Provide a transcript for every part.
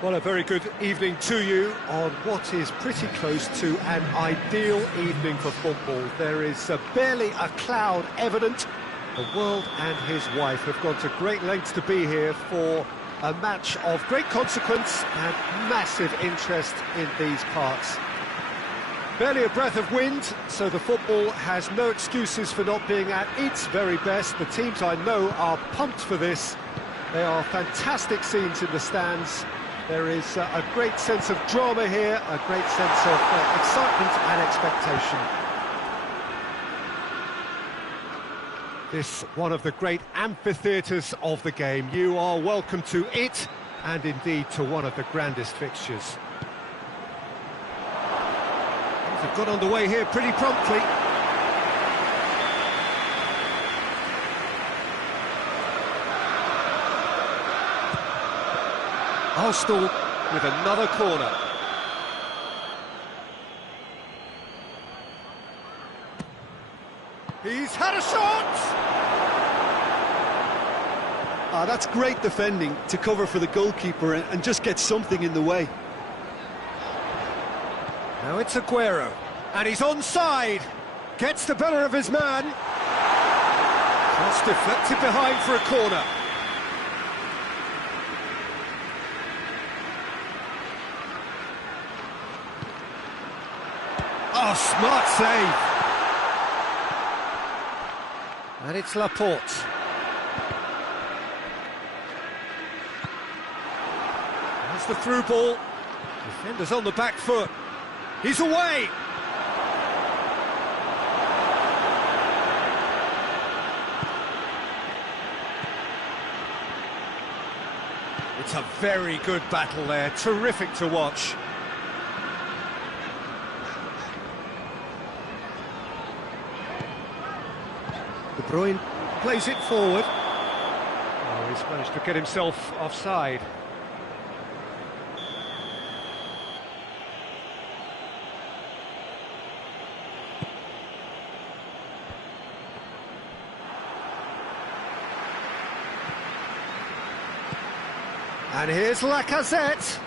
Well, a very good evening to you on what is pretty close to an ideal evening for football. There is barely a cloud evident. The world and his wife have gone to great lengths to be here for a match of great consequence and massive interest in these parts. Barely a breath of wind, so the football has no excuses for not being at its very best. The teams I know are pumped for this. They are fantastic scenes in the stands. There is a great sense of drama here, a great sense of excitement and expectation. This one of the great amphitheatres of the game. You are welcome to it, and indeed to one of the grandest fixtures. Things have got underway here pretty promptly. Arsenal with another corner. He's had a shot! That's great defending to cover for the goalkeeper and just get something in the way. Now it's Aguero, and he's onside. Gets the better of his man. Cross deflected behind for a corner. Oh, smart save. And it's Laporte. There's the through ball. Defender's on the back foot. He's away. It's a very good battle there. Terrific to watch. De Bruyne plays it forward. Oh, he's managed to get himself offside. And here's Lacazette.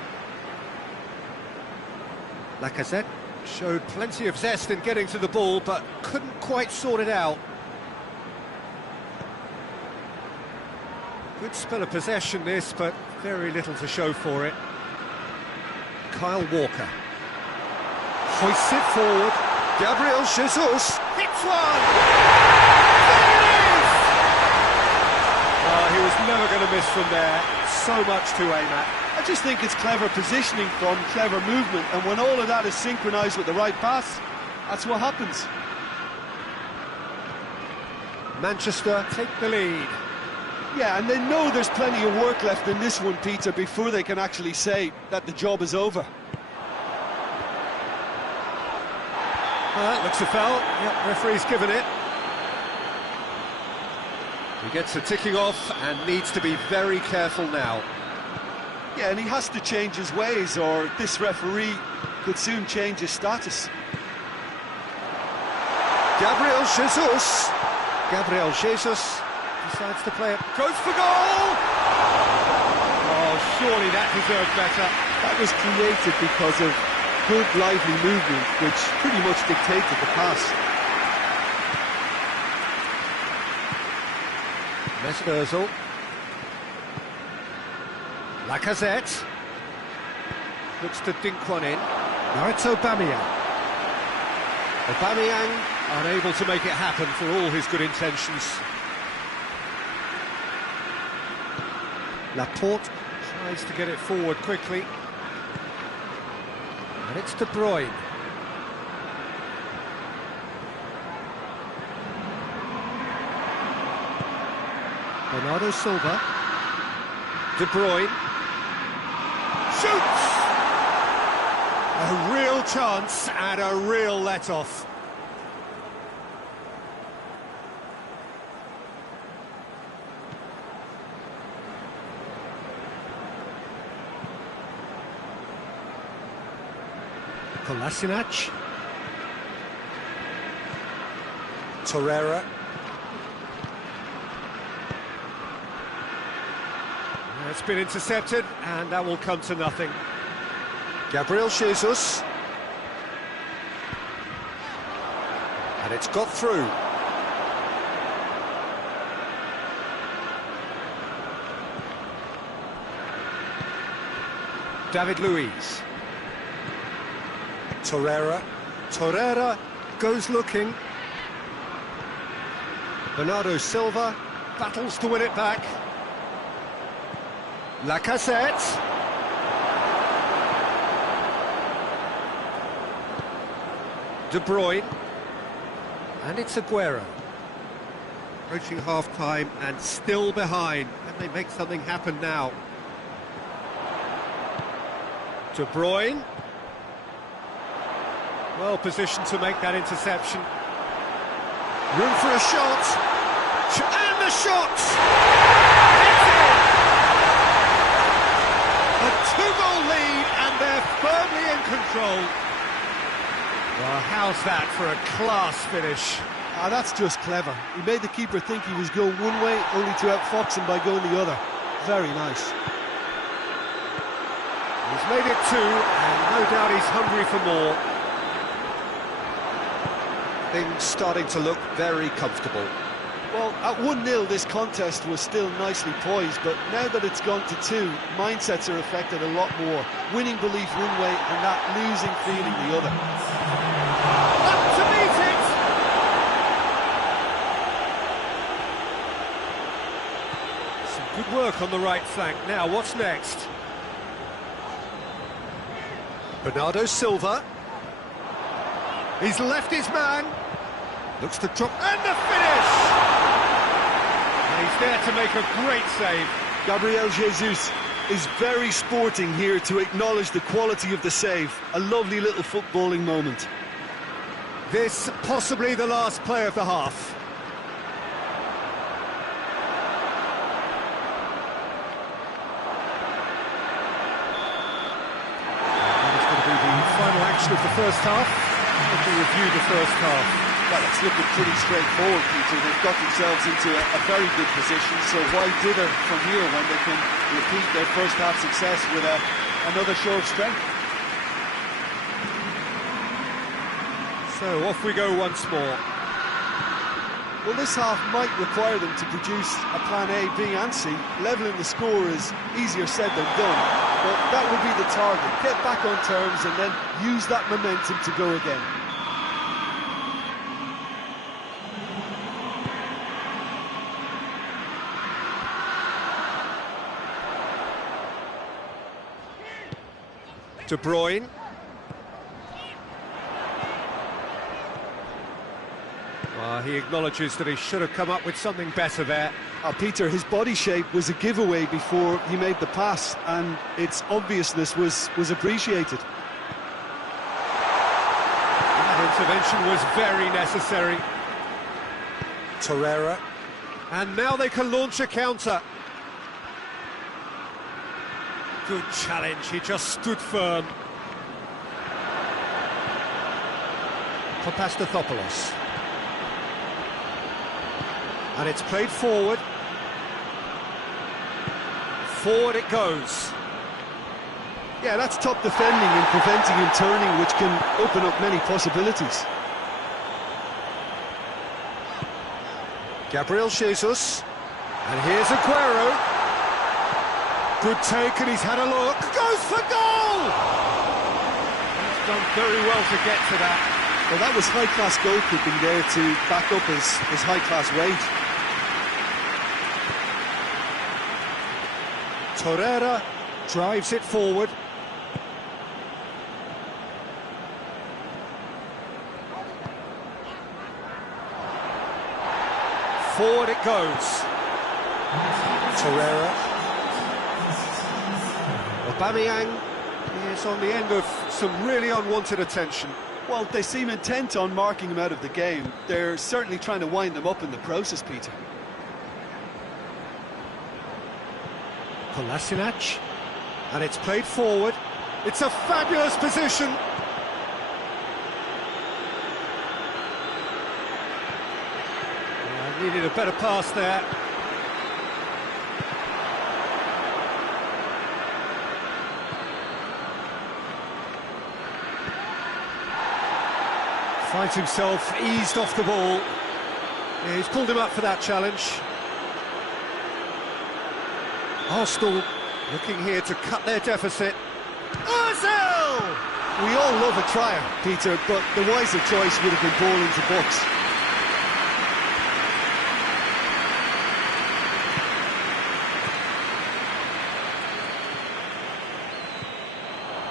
Lacazette showed plenty of zest in getting to the ball, but couldn't quite sort it out. Good spell of possession this, but very little to show for it. Kyle Walker hoists it forward. Gabriel Jesus hits one! There it is! Oh, he was never going to miss from there. So much to aim at. I just think it's clever positioning from clever movement, and when all of that is synchronised with the right pass, that's what happens. Manchester take the lead. Yeah, and they know there's plenty of work left in this one, Peter, before they can actually say that the job is over. That looks a foul. Yep, referee's given it. He gets a ticking off and needs to be very careful now. Yeah, and he has to change his ways, or this referee could soon change his status. Gabriel Jesus. Gabriel Jesus decides to play it. Goes for goal! Oh, surely that deserved better. That was created because of good, lively movement, which pretty much dictated the pass. Mesut Ozil. Lacazette. Looks to dink one in. Now it's Aubameyang. Aubameyang unable to make it happen for all his good intentions. Laporte tries to get it forward quickly. And it's De Bruyne. Bernardo Silva. De Bruyne. Shoots! A real chance and a real let-off. Kolasinac. Torreira. That's been intercepted, and that will come to nothing. Gabriel Jesus. And it's got through. David Luiz. Torreira goes looking. Bernardo Silva battles to win it back. Lacazette. De Bruyne. And it's Aguero. Approaching half-time and still behind. Can they make something happen now? De Bruyne. Well positioned to make that interception. Room for a shot. And the shot! It's in! A two-goal lead and they're firmly in control. Well, how's that for a class finish? That's just clever. He made the keeper think he was going one way, only to outfox him by going the other. Very nice. He's made it two, and no doubt he's hungry for more. Things starting to look very comfortable. Well, at 1-0 this contest was still nicely poised, but now that it's gone to 2, mindsets are affected a lot more. Winning belief one way and that losing feeling the other. Up to meet it! Some good work on the right flank. Now, what's next? Bernardo Silva. He's left his man. Looks to drop, and the finish! And he's there to make a great save. Gabriel Jesus is very sporting here to acknowledge the quality of the save. A lovely little footballing moment. This possibly the last play of the half. That is going to be the final action of the first half. Let me review the first half. Well, it's looking pretty straightforward, Peter. They've got themselves into a very good position, so why dither from here when they can repeat their first half success with another show of strength? So off we go once more. Well, this half might require them to produce a plan A, B and C. Levelling the score is easier said than done, but that would be the target. Get back on terms and then use that momentum to go again. De Bruyne. He acknowledges that he should have come up with something better there. Peter, his body shape was a giveaway before he made the pass, and its obviousness was appreciated. That intervention was very necessary. Torreira. And now they can launch a counter. Good challenge, he just stood firm. Papastathopoulos. And it's played forward. Forward it goes. Yeah, that's top defending and preventing him turning, which can open up many possibilities. Gabriel Jesus. And here's Aguero. Good take, and he's had a look. Goes for goal! He's done very well to get to that. Well, that was high-class goalkeeping there to back up his high-class weight. Torreira drives it forward. Forward it goes. Torreira. Aubameyang is on the end of some really unwanted attention. Well, they seem intent on marking him out of the game. They're certainly trying to wind them up in the process, Peter. Kolasinac, and it's played forward. It's a fabulous position. Needed a better pass there. Finds himself eased off the ball. Yeah, he's pulled him up for that challenge. Arsenal looking here to cut their deficit. Ozil! We all love a trier, Peter, but the wiser choice would have been ball into box.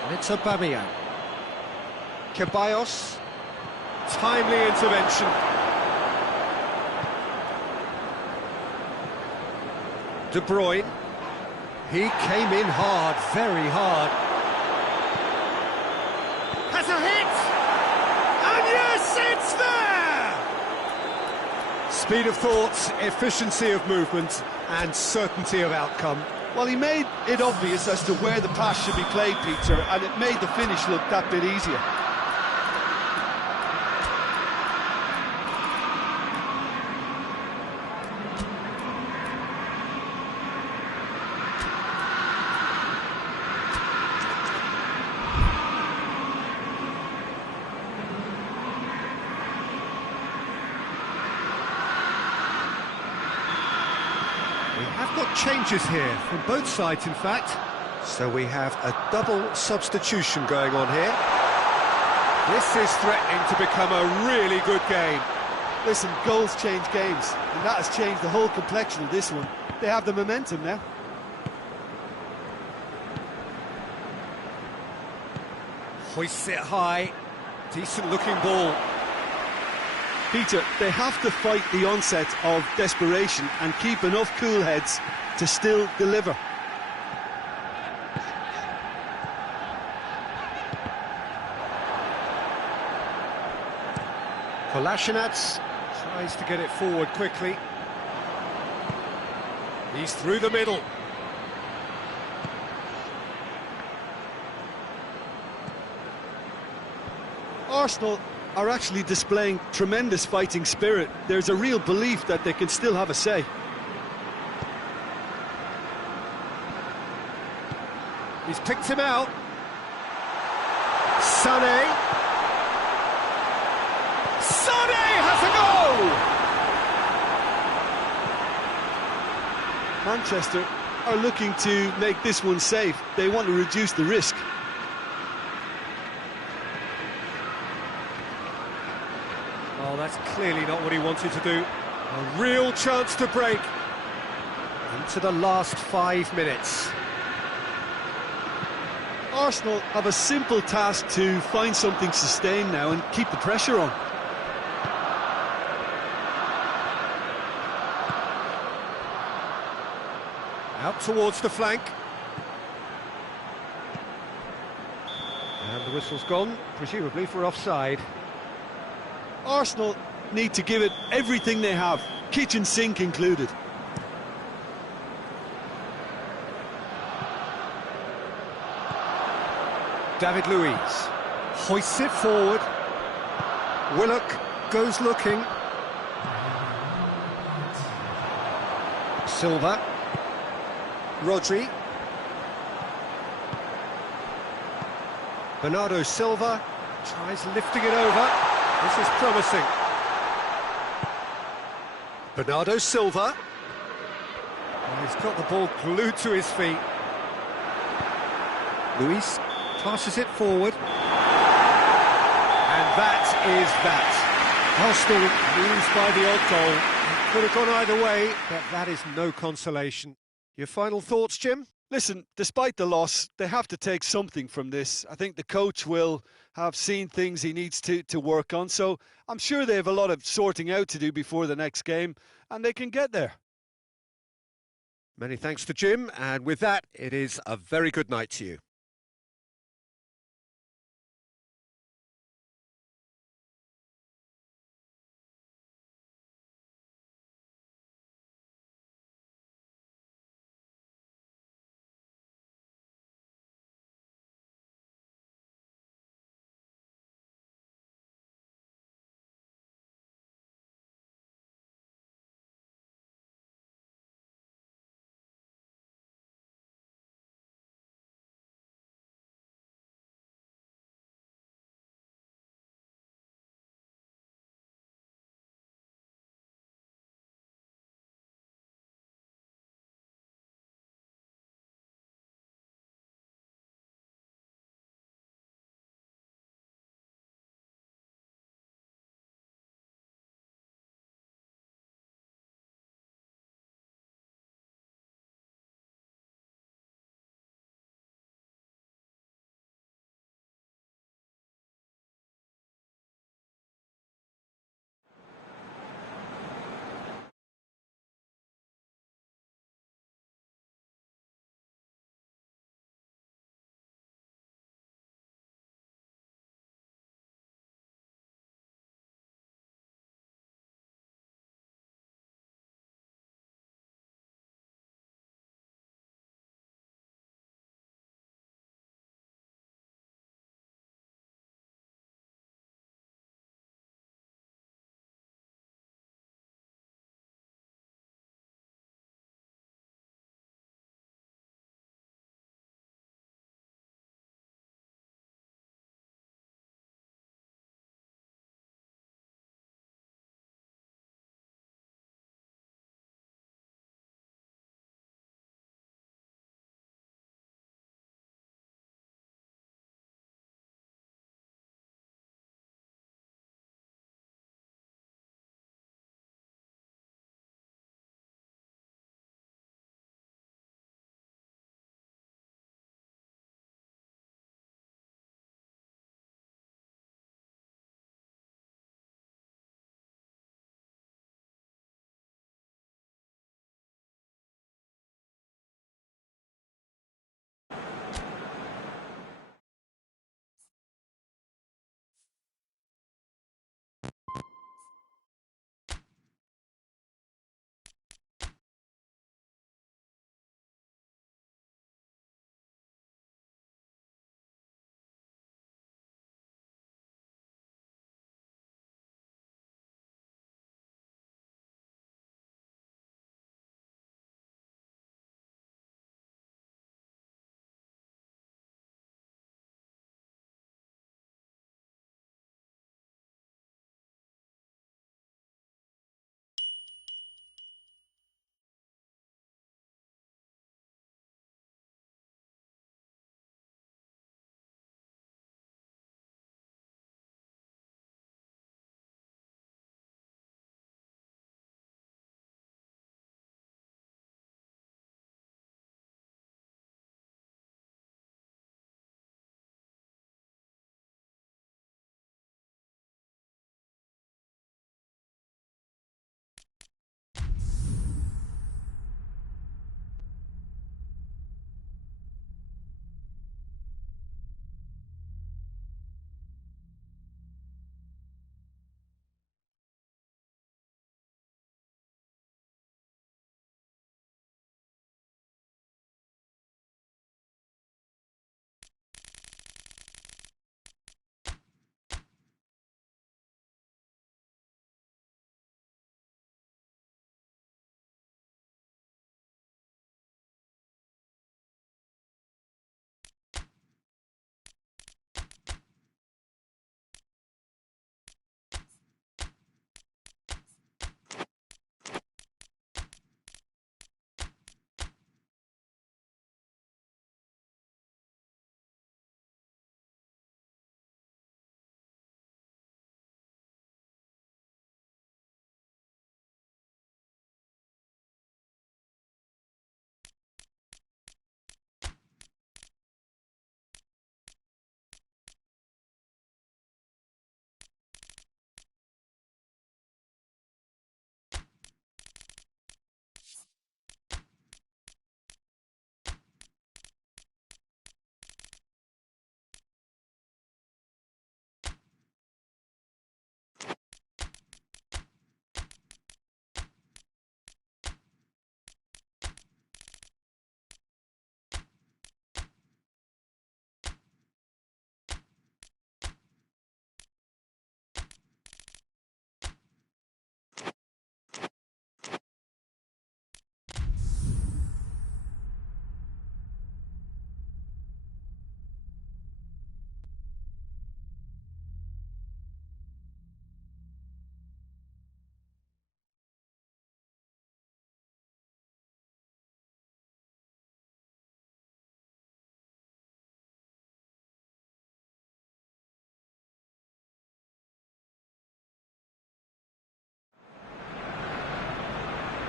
And it's Aubameyang. Ceballos. Timely intervention. De Bruyne. He came in hard, very hard. Has a hit! And yes, it's there! Speed of thought, efficiency of movement, and certainty of outcome. Well, he made it obvious as to where the pass should be played, Peter, and it made the finish look that bit easier. We have got changes here, from both sides in fact. So we have a double substitution going on here. This is threatening to become a really good game. Listen, goals change games, and that has changed the whole complexion of this one. They have the momentum now. Hoists it high, decent looking ball. Peter, they have to fight the onset of desperation and keep enough cool heads to still deliver. Kolasinac tries to get it forward quickly. He's through the middle. Arsenal are actually displaying tremendous fighting spirit. There's a real belief that they can still have a say. He's picked him out. Sané. Sané has a goal! Manchester are looking to make this one safe. They want to reduce the risk. Oh, that's clearly not what he wanted to do. A real chance to break. Into the last 5 minutes. Arsenal have a simple task to find something sustained now and keep the pressure on. Out towards the flank. And the whistle's gone, presumably for offside. Arsenal need to give it everything they have, kitchen sink included. David Luiz hoists it forward. Willock goes looking. Silva. Rodri. Bernardo Silva tries lifting it over. This is promising. Bernardo Silva. And he's got the ball glued to his feet. Luis passes it forward. And that is that. Arsenal lose by the odd goal. It could have gone either way, but that is no consolation. Your final thoughts, Jim? Listen, despite the loss, they have to take something from this. I think the coach will have seen things he needs to work on, so I'm sure they have a lot of sorting out to do before the next game, and they can get there. Many thanks to Jim, and with that, it is a very good night to you.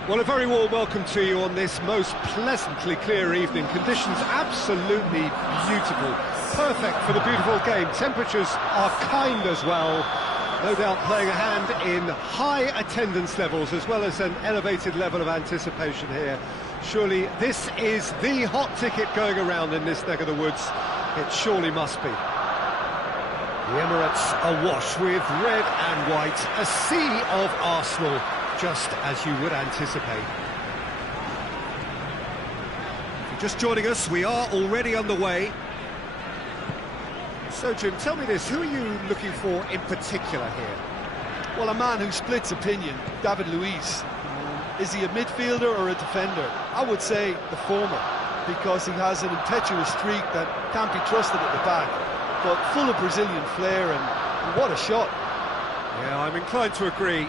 Well, a very warm welcome to you on this most pleasantly clear evening. Conditions absolutely beautiful. Perfect for the beautiful game. Temperatures are kind as well. No doubt playing a hand in high attendance levels as well as an elevated level of anticipation here. Surely this is the hot ticket going around in this neck of the woods. It surely must be. The Emirates awash with red and white. A sea of Arsenal, just as you would anticipate. If you're just joining us, we are already underway. So, Jim, tell me this, who are you looking for in particular here? Well, a man who splits opinion, David Luiz. Is he a midfielder or a defender? I would say the former, because he has an impetuous streak that can't be trusted at the back, but full of Brazilian flair, and what a shot. Yeah, I'm inclined to agree.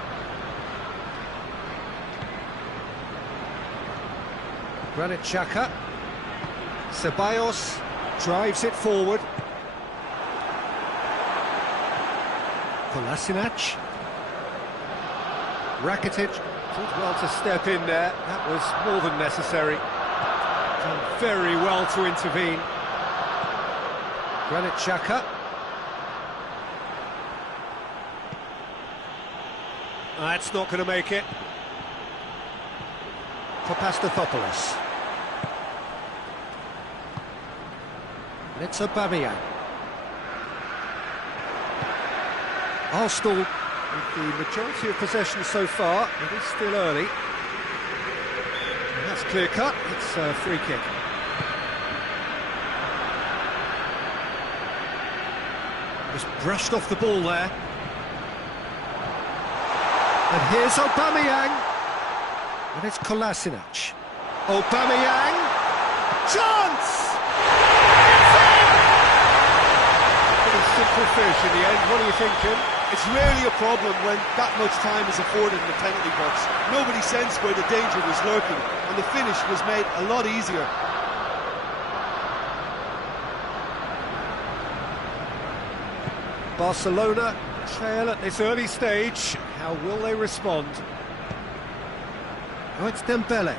Granit Xhaka. Ceballos drives it forward. Kolasinac. Rakitic did well to step in there. That was more than necessary. Done very well to intervene. Granit Xhaka. That's not going to make it. Papastathopoulos. It's Aubameyang. Arsenal with the majority of possession so far. It is still early. And that's clear cut. It's a free kick. Just brushed off the ball there. And here's Aubameyang. And it's Kolasinac. Aubameyang. Chance! Pretty simple fish in the end. What are you thinking? It's rarely a problem when that much time is afforded in the penalty box. Nobody sensed where the danger was lurking, and the finish was made a lot easier. Barcelona trail at this early stage. How will they respond? Oh, it's Dembele.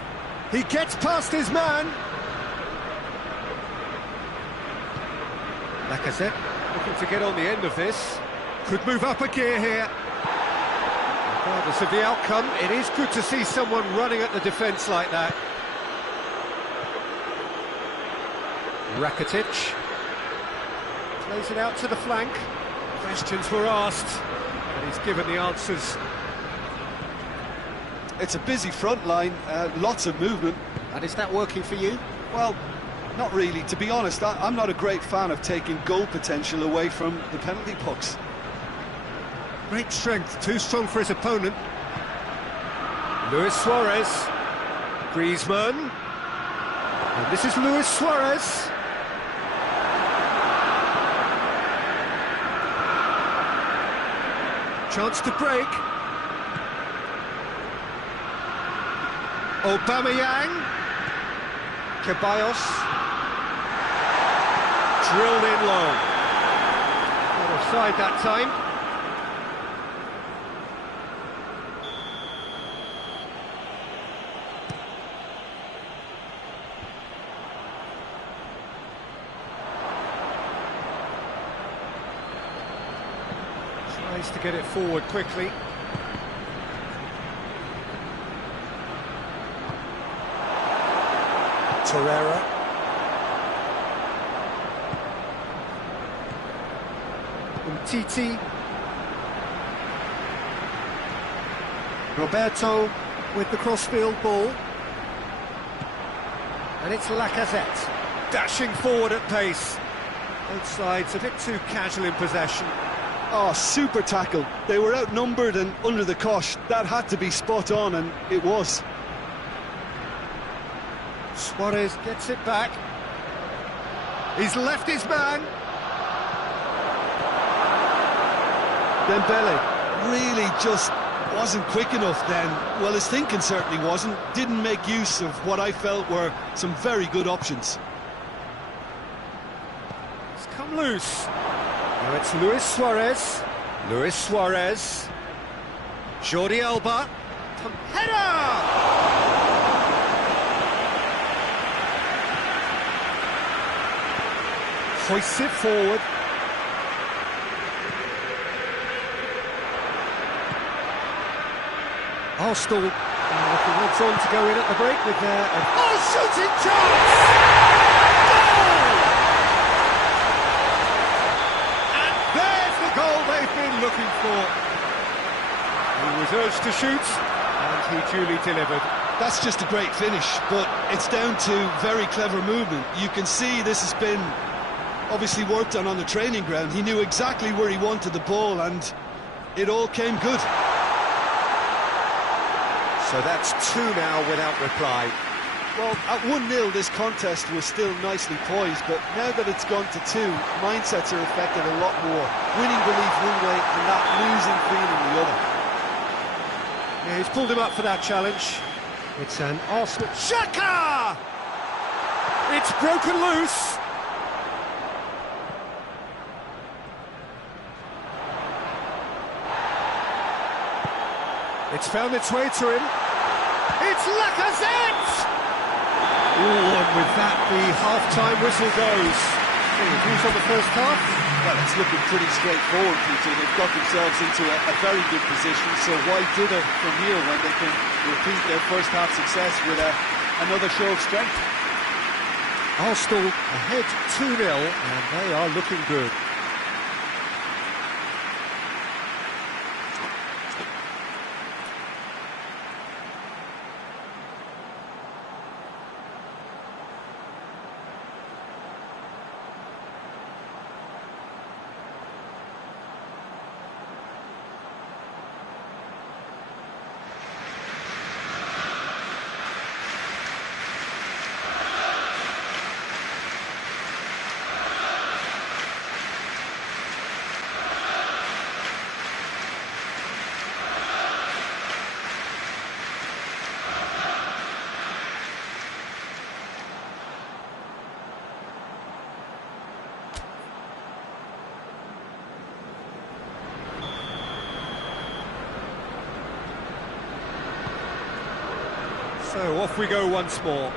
He gets past his man. Lacazette looking to get on the end of this. Could move up a gear here. Regardless of the outcome, it is good to see someone running at the defence like that. Rakitic plays it out to the flank. Questions were asked, and he's given the answers. It's a busy front line, lots of movement. And is that working for you? Well, not really. To be honest, I'm not a great fan of taking goal potential away from the penalty box. Great strength, too strong for his opponent. Luis Suarez. Griezmann. And this is Luis Suarez. Chance to break. Aubameyang. Ceballos. Drilled in low. Not offside that time. Tries to get it forward quickly. Torreira. Umtiti. Roberto with the crossfield ball. And it's Lacazette. Dashing forward at pace. Both sides a bit too casual in possession. Oh, super tackle. They were outnumbered and under the cosh. That had to be spot on, and it was. Suarez gets it back. He's left his man. Dembele really just wasn't quick enough then. Well, his thinking certainly wasn't. Didn't make use of what I felt were some very good options. It's come loose. Now it's Luis Suarez. Luis Suarez. Jordi Alba. Header! Hoists it forward. Arsenal looking odds on to go in at the break with their... shooting chance! Goal! And there's the goal they've been looking for. He was urged to shoot, and he duly delivered. That's just a great finish, but it's down to very clever movement. You can see this has been obviously worked on the training ground. He knew exactly where he wanted the ball, and it all came good. So that's 2 now without reply. Well, at 1-0 this contest was still nicely poised, but now that it's gone to 2, mindsets are affected a lot more. Winning belief one way and that losing feeling the other. Yeah, he's pulled him up for that challenge. It's an Arsenal... Xhaka! It's broken loose. It's found its way to him. It's Lacazette! Oh, and with that, the half-time whistle goes. Any views on the first half? Well, it's looking pretty straightforward, Peter. They've got themselves into a very good position, so why dither from here when they can repeat their first-half success with another show of strength? Arsenal ahead 2-0, and they are looking good. So off we go once more.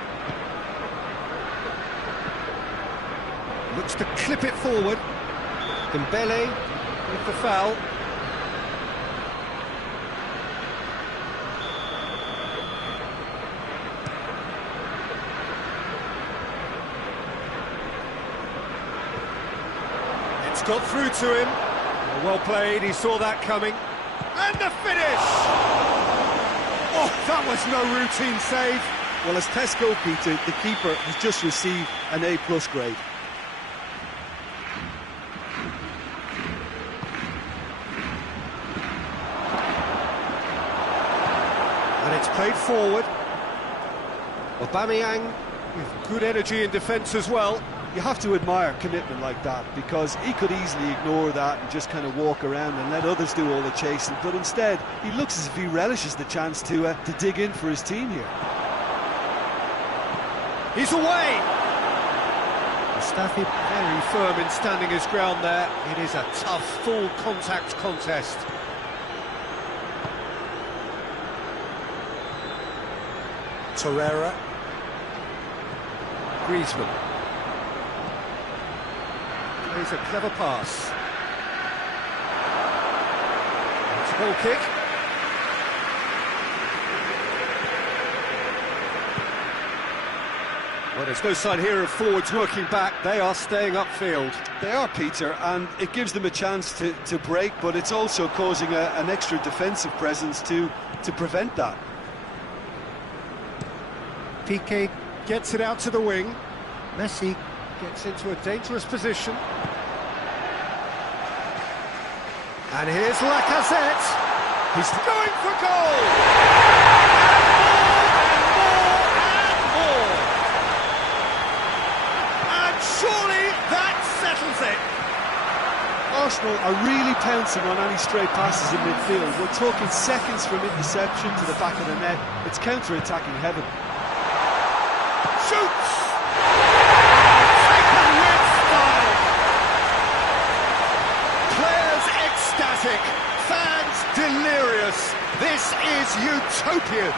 Looks to clip it forward. Dembele with the foul. It's got through to him. Well played, he saw that coming. And the finish! Oh, that was no routine save. Well, as Tesco, Peter, the keeper has just received an A+ grade. And it's played forward. Aubameyang with good energy in defence as well. You have to admire commitment like that, because he could easily ignore that and just kind of walk around and let others do all the chasing, but instead he looks as if he relishes the chance to dig in for his team here. He's away! Mustafi very firm in standing his ground there. It is a tough, full contact contest. Torreira. Griezmann. Plays a clever pass. It's a goal kick. Well, there's no sign here of forwards working back. They are staying upfield. They are, Peter, and it gives them a chance to break, but it's also causing an extra defensive presence to prevent that. Piqué gets it out to the wing. Messi gets into a dangerous position. And here's Lacazette. He's going for goal! And more! And surely that settles it. Arsenal are really pouncing on any stray passes in midfield. We're talking seconds from interception to the back of the net. It's counter-attacking heaven. Shoots! Taken with style. Players ecstatic, fans delirious. This is utopian.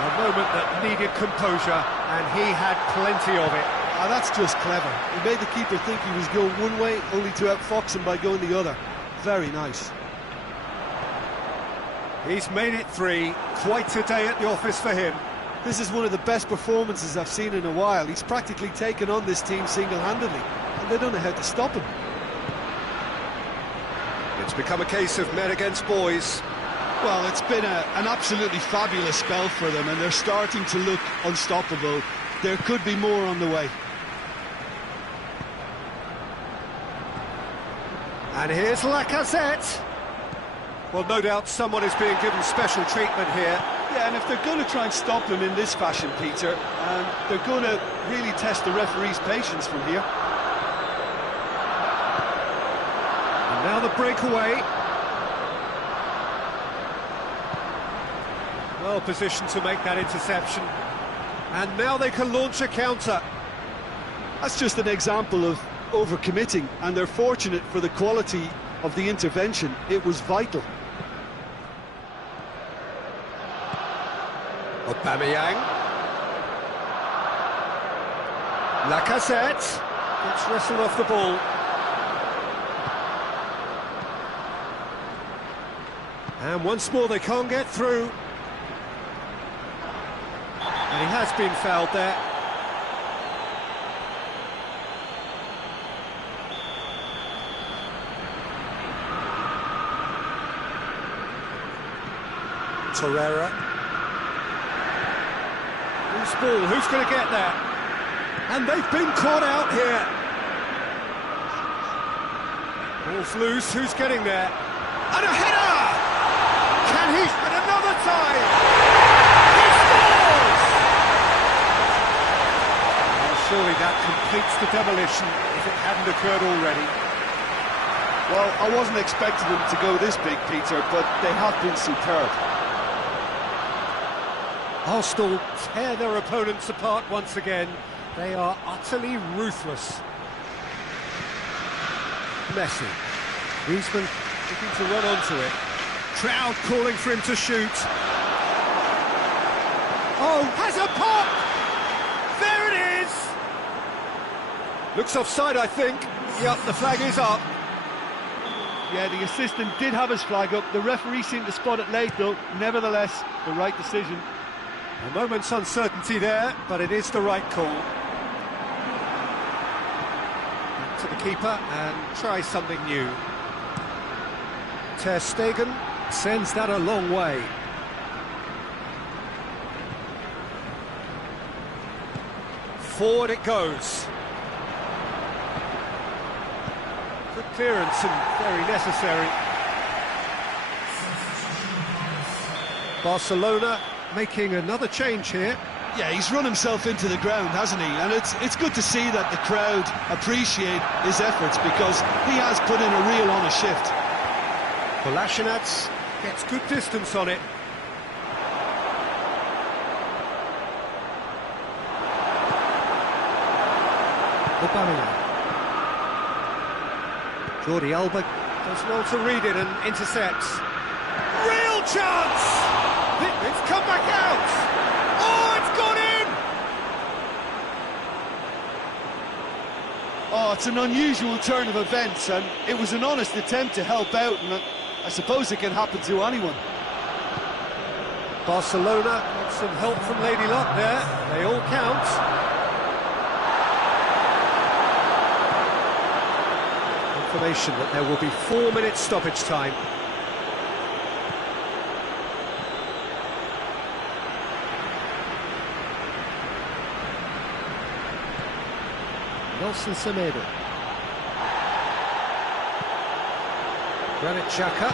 A moment that needed composure, and he had plenty of it. Ah, that's just clever. He made the keeper think he was going one way, only to outfox him by going the other. Very nice. He's made it 3. Quite a day at the office for him. This is one of the best performances I've seen in a while. He's practically taken on this team single-handedly, and they don't know how to stop him. It's become a case of men against boys. Well, it's been an absolutely fabulous spell for them, and they're starting to look unstoppable. There could be more on the way. And here's Lacazette. Well, no doubt someone is being given special treatment here. Yeah, and if they're going to try and stop him in this fashion, Peter, they're going to really test the referee's patience from here. And now the breakaway. Well positioned to make that interception. And now they can launch a counter. That's just an example of overcommitting, and they're fortunate for the quality of the intervention. It was vital. Aubameyang. Lacazette gets wrestled off the ball. And once more they can't get through. And he has been fouled there. Torreira. Loose ball, who's going to get there? And they've been caught out here. Ball's loose, who's getting there? And a header! Can he? And another time! He scores! Well, surely that completes the demolition if it hadn't occurred already. Well, I wasn't expecting them to go this big, Peter, but they have been superb. Arsenal tear their opponents apart once again. They are utterly ruthless. Messi. Griezmann looking to run onto it. Crowd calling for him to shoot. Oh, has a pop! There it is! Looks offside, I think. Yep, the flag is up. Yeah, the assistant did have his flag up. The referee seemed to spot it late, though. Nevertheless, the right decision. A moment's uncertainty there, but it is the right call. Back to the keeper and try something new. Ter Stegen sends that a long way. Forward it goes. Good clearance and very necessary. Barcelona making another change here. Yeah, he's run himself into the ground, hasn't he? And it's good to see that the crowd appreciate his efforts, because he has put in a real honest shift. Kolasinac gets good distance on it. Aubameyang. Jordi Alba does well to read it and intercepts. Real chance! It's come back out! Oh, it's gone in! Oh, it's an unusual turn of events, and it was an honest attempt to help out, and I suppose it can happen to anyone. Barcelona got some help from Lady Luck there. They all count. Information that there will be 4 minutes stoppage time. Nelson Semedo. Granit Xhaka.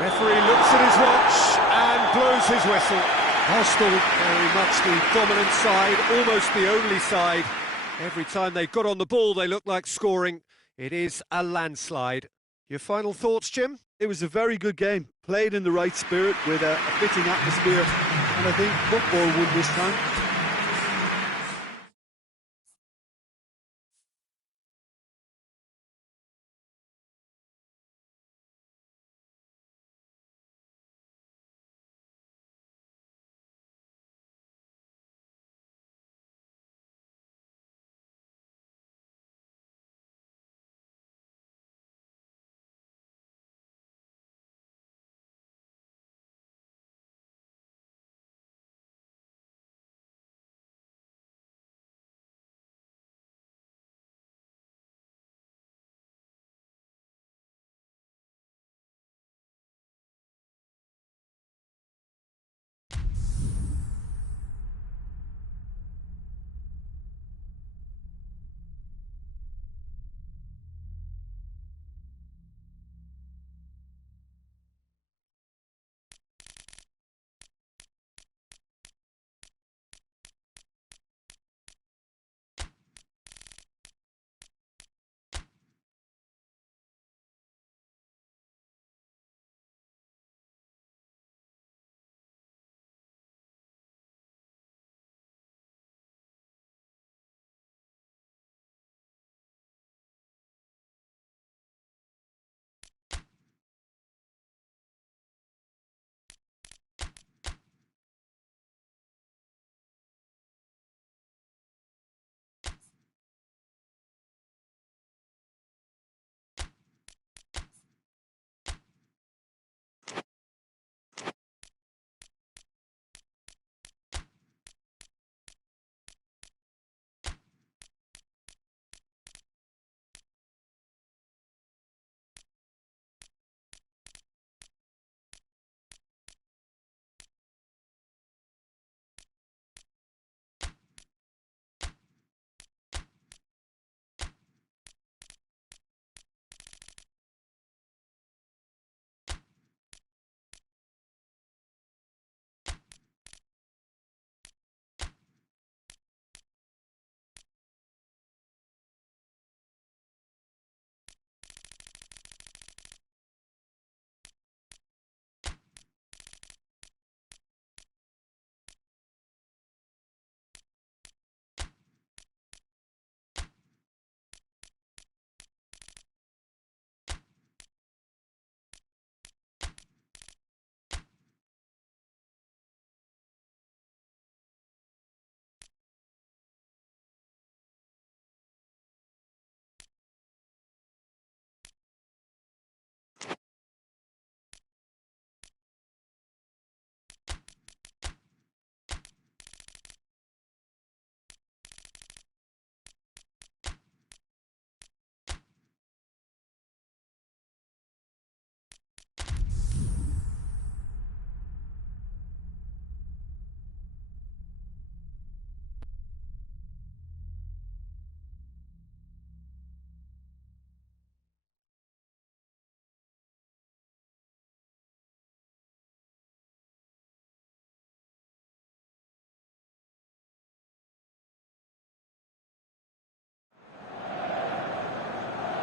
Referee looks at his watch and blows his whistle. Arsenal very much the dominant side, almost the only side. Every time they got on the ball, they looked like scoring. It is a landslide. Your final thoughts, Jim? It was a very good game, played in the right spirit with a fitting atmosphere, and I think football won this time.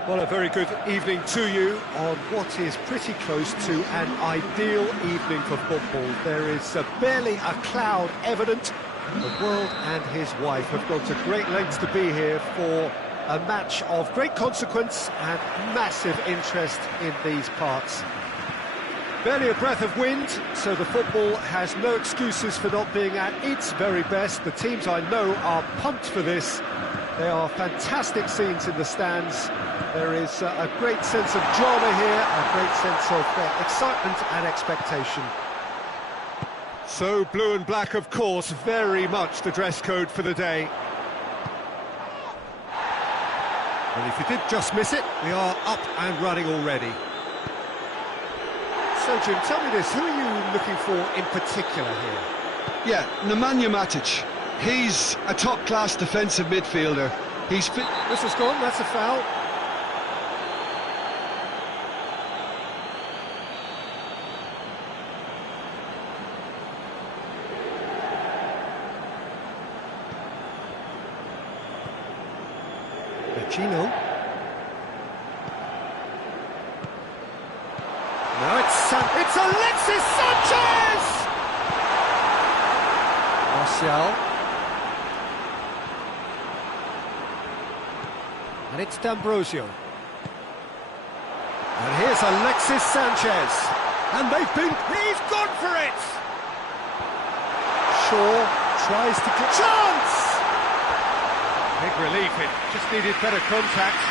Well, a very good evening to you on what is pretty close to an ideal evening for football. There is barely a cloud evident. The world and his wife have gone to great lengths to be here for a match of great consequence and massive interest in these parts. Barely a breath of wind, so the football has no excuses for not being at its very best. The teams I know are pumped for this. There are fantastic scenes in the stands. There is a great sense of drama here, a great sense of excitement and expectation. So blue and black, of course, very much the dress code for the day. And if you did just miss it, we are up and running already. So Jim, tell me this, who are you looking for in particular here? Yeah, Nemanja Matic. He's a top-class defensive midfielder. He's fit. This has gone, that's a foul. Gino. No, it's Alexis Sanchez! Martial. And it's D'Ambrosio. And here's Alexis Sanchez. And he's gone for it! Shaw tries to get chance! Big relief, it just needed better contact.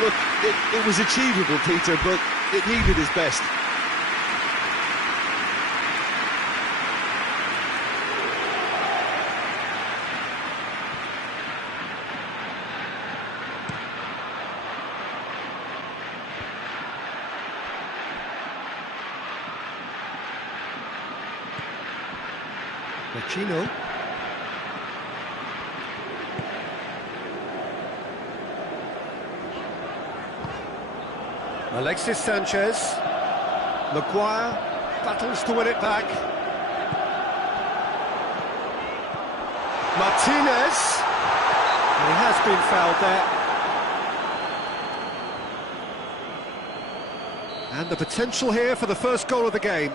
Look, it was achievable, Peter, but it needed his best. Pacino. Alexis Sanchez. Maguire battles to win it back. Martinez. And he has been fouled there. And the potential here for the first goal of the game.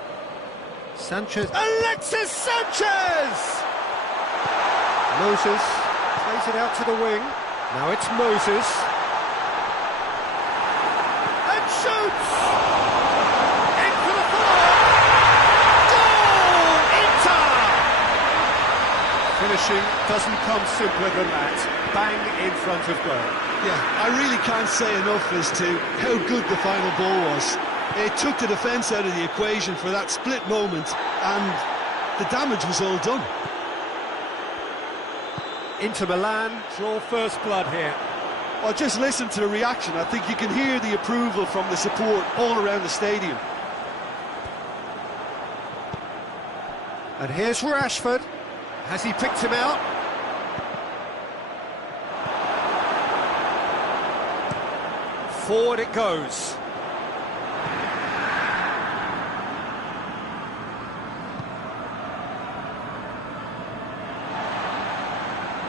Sanchez. Alexis Sanchez! Moses plays it out to the wing. Now it's Moses. Shoots! Into the forward! Goal! Inter! Finishing doesn't come simpler than that. Bang in front of goal. Yeah, I really can't say enough as to how good the final ball was. It took the defence out of the equation for that split moment, and the damage was all done. Inter Milan draw first blood here. Well, just listen to the reaction. I think you can hear the approval from the support all around the stadium. And here's Rashford. Has he picked him out? Forward it goes.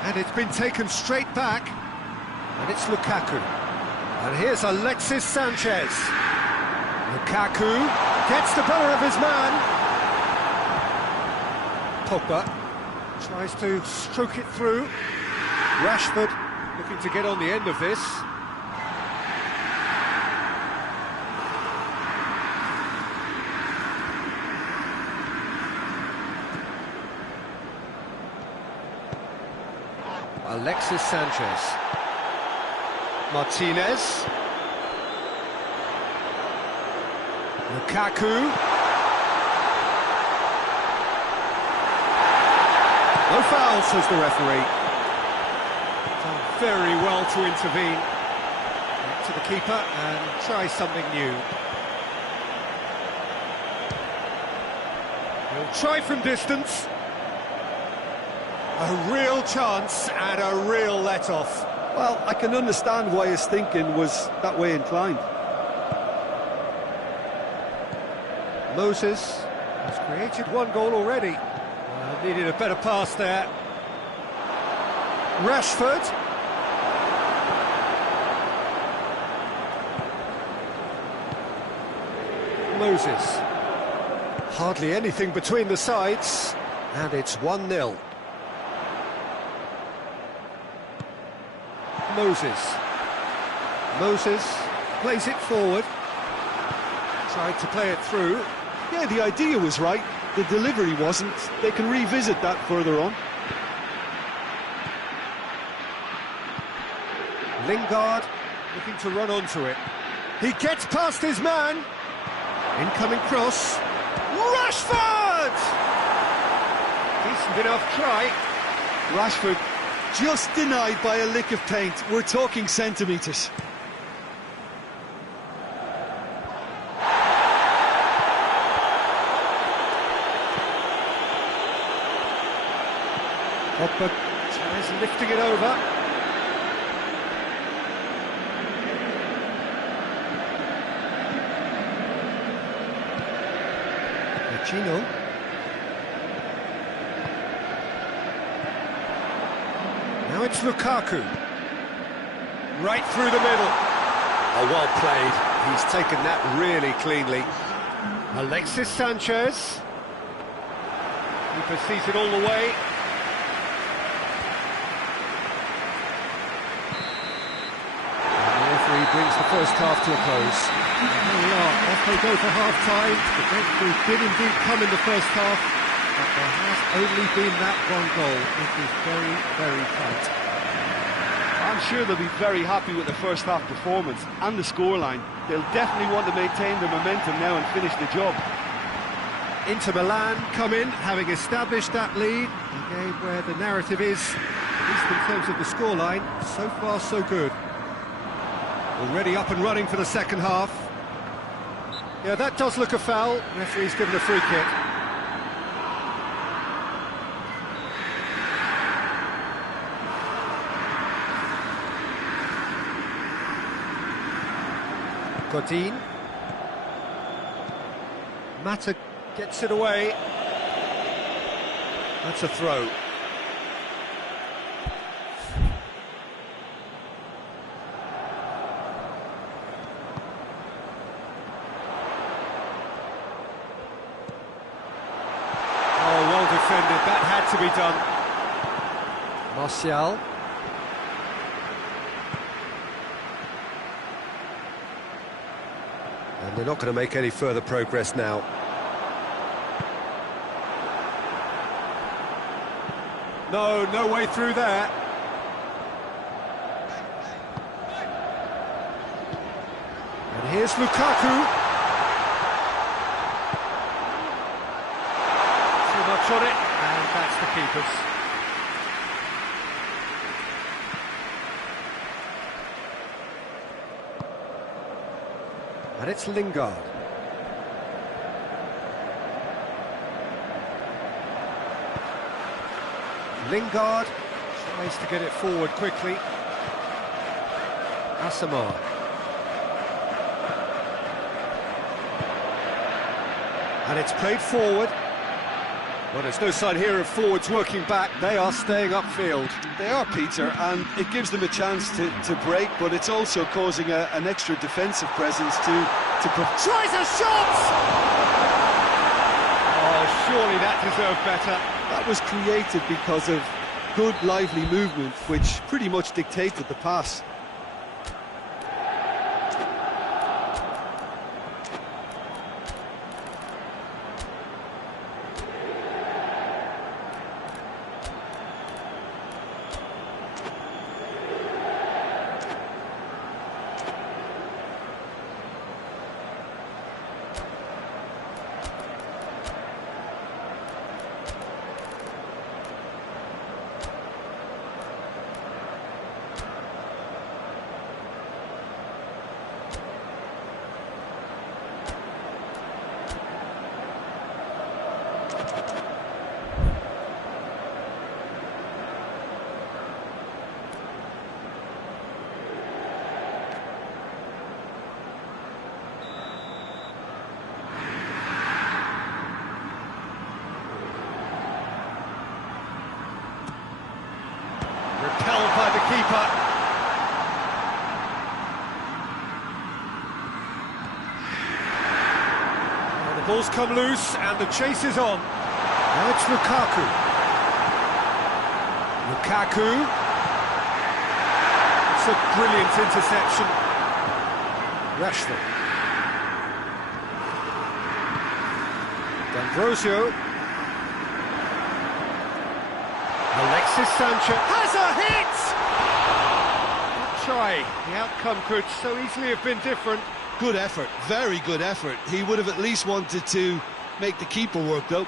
And it's been taken straight back. And it's Lukaku. And here's Alexis Sanchez. Lukaku gets the better of his man. Pogba tries to stroke it through. Rashford looking to get on the end of this. Alexis Sanchez. Martinez. Lukaku. No foul, says the referee. Done very well to intervene. Back to the keeper and try something new. He'll try from distance. A real chance and a real let-off. Well, I can understand why his thinking was that way inclined. Moses has created one goal already. Needed a better pass there. Rashford. Moses. Hardly anything between the sides, and it's 1-0. Moses plays it forward. Tried to play it through. Yeah, the idea was right, the delivery wasn't. They can revisit that further on. Lingard looking to run onto it. He gets past his man. Incoming cross. Rashford! Decent enough try. Rashford just denied by a lick of paint. We're talking centimetres. Hopper tries lifting it over. Chino. Now it's Lukaku. Right through the middle. Oh, well played. He's taken that really cleanly. Alexis Sanchez. Keeper sees it all the way. He brings the first half to a close. And here we are, off they go for half-time. The breakthrough did indeed come in the first half, but there has only been that one goal. It is very, very tight. I'm sure they'll be very happy with the first half performance and the scoreline. They'll definitely want to maintain their momentum now and finish the job. Inter Milan come in, having established that lead. A game where the narrative is, at least in terms of the scoreline, so far so good. Already up and running for the second half. Yeah, that does look a foul. Referee's given a free kick. Godin. Mata gets it away. That's a throw. Defended, that had to be done. Martial. And they're not going to make any further progress now. No way through there. And here's Lukaku. On it, and that's the keepers. And it's Lingard. Lingard tries to get it forward quickly. Asamoah. And it's played forward. Well, there's no sign here of forwards working back. They are staying upfield. They are, Peter, and it gives them a chance to break, but it's also causing an extra defensive presence to tries a shot! Oh, surely that deserved better. That was created because of good, lively movement, which pretty much dictated the pass. Ball's come loose and the chase is on. Now it's Lukaku. Lukaku. It's a brilliant interception. Rashford. D'Ambrosio. Alexis Sanchez has a hit! Good try. The outcome could so easily have been different. Good effort, very good effort. He would have at least wanted to make the keeper work, though.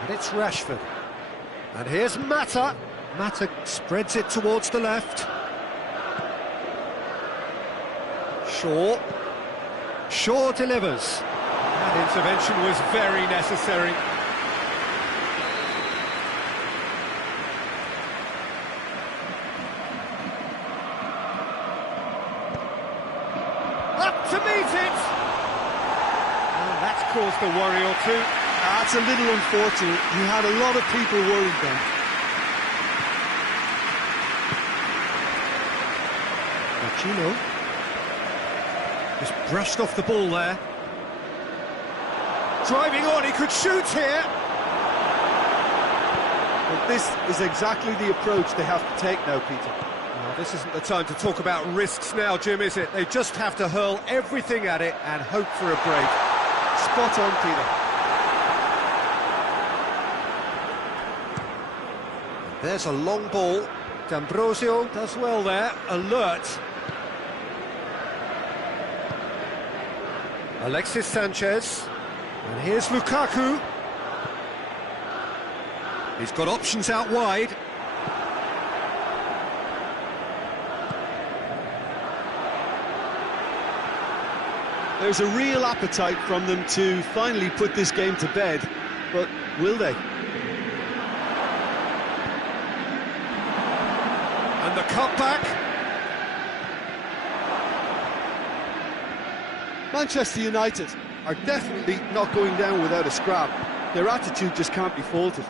And it's Rashford. And here's Mata. Mata spreads it towards the left. Shaw delivers. That intervention was very necessary. Up to meet it! And that's caused a worry or two. That's a little unfortunate. He had a lot of people worried then. Machino. Just brushed off the ball there. Driving on, he could shoot here. But this is exactly the approach they have to take now, Peter. Well, this isn't the time to talk about risks now, Jim, is it? They just have to hurl everything at it and hope for a break. Spot on, Peter. There's a long ball. D'Ambrosio does well there, alert. Alexis Sanchez. And here's Lukaku. He's got options out wide. There's a real appetite from them to finally put this game to bed, but will they? And the cutback. Manchester United are definitely not going down without a scrap. Their attitude just can't be faulted.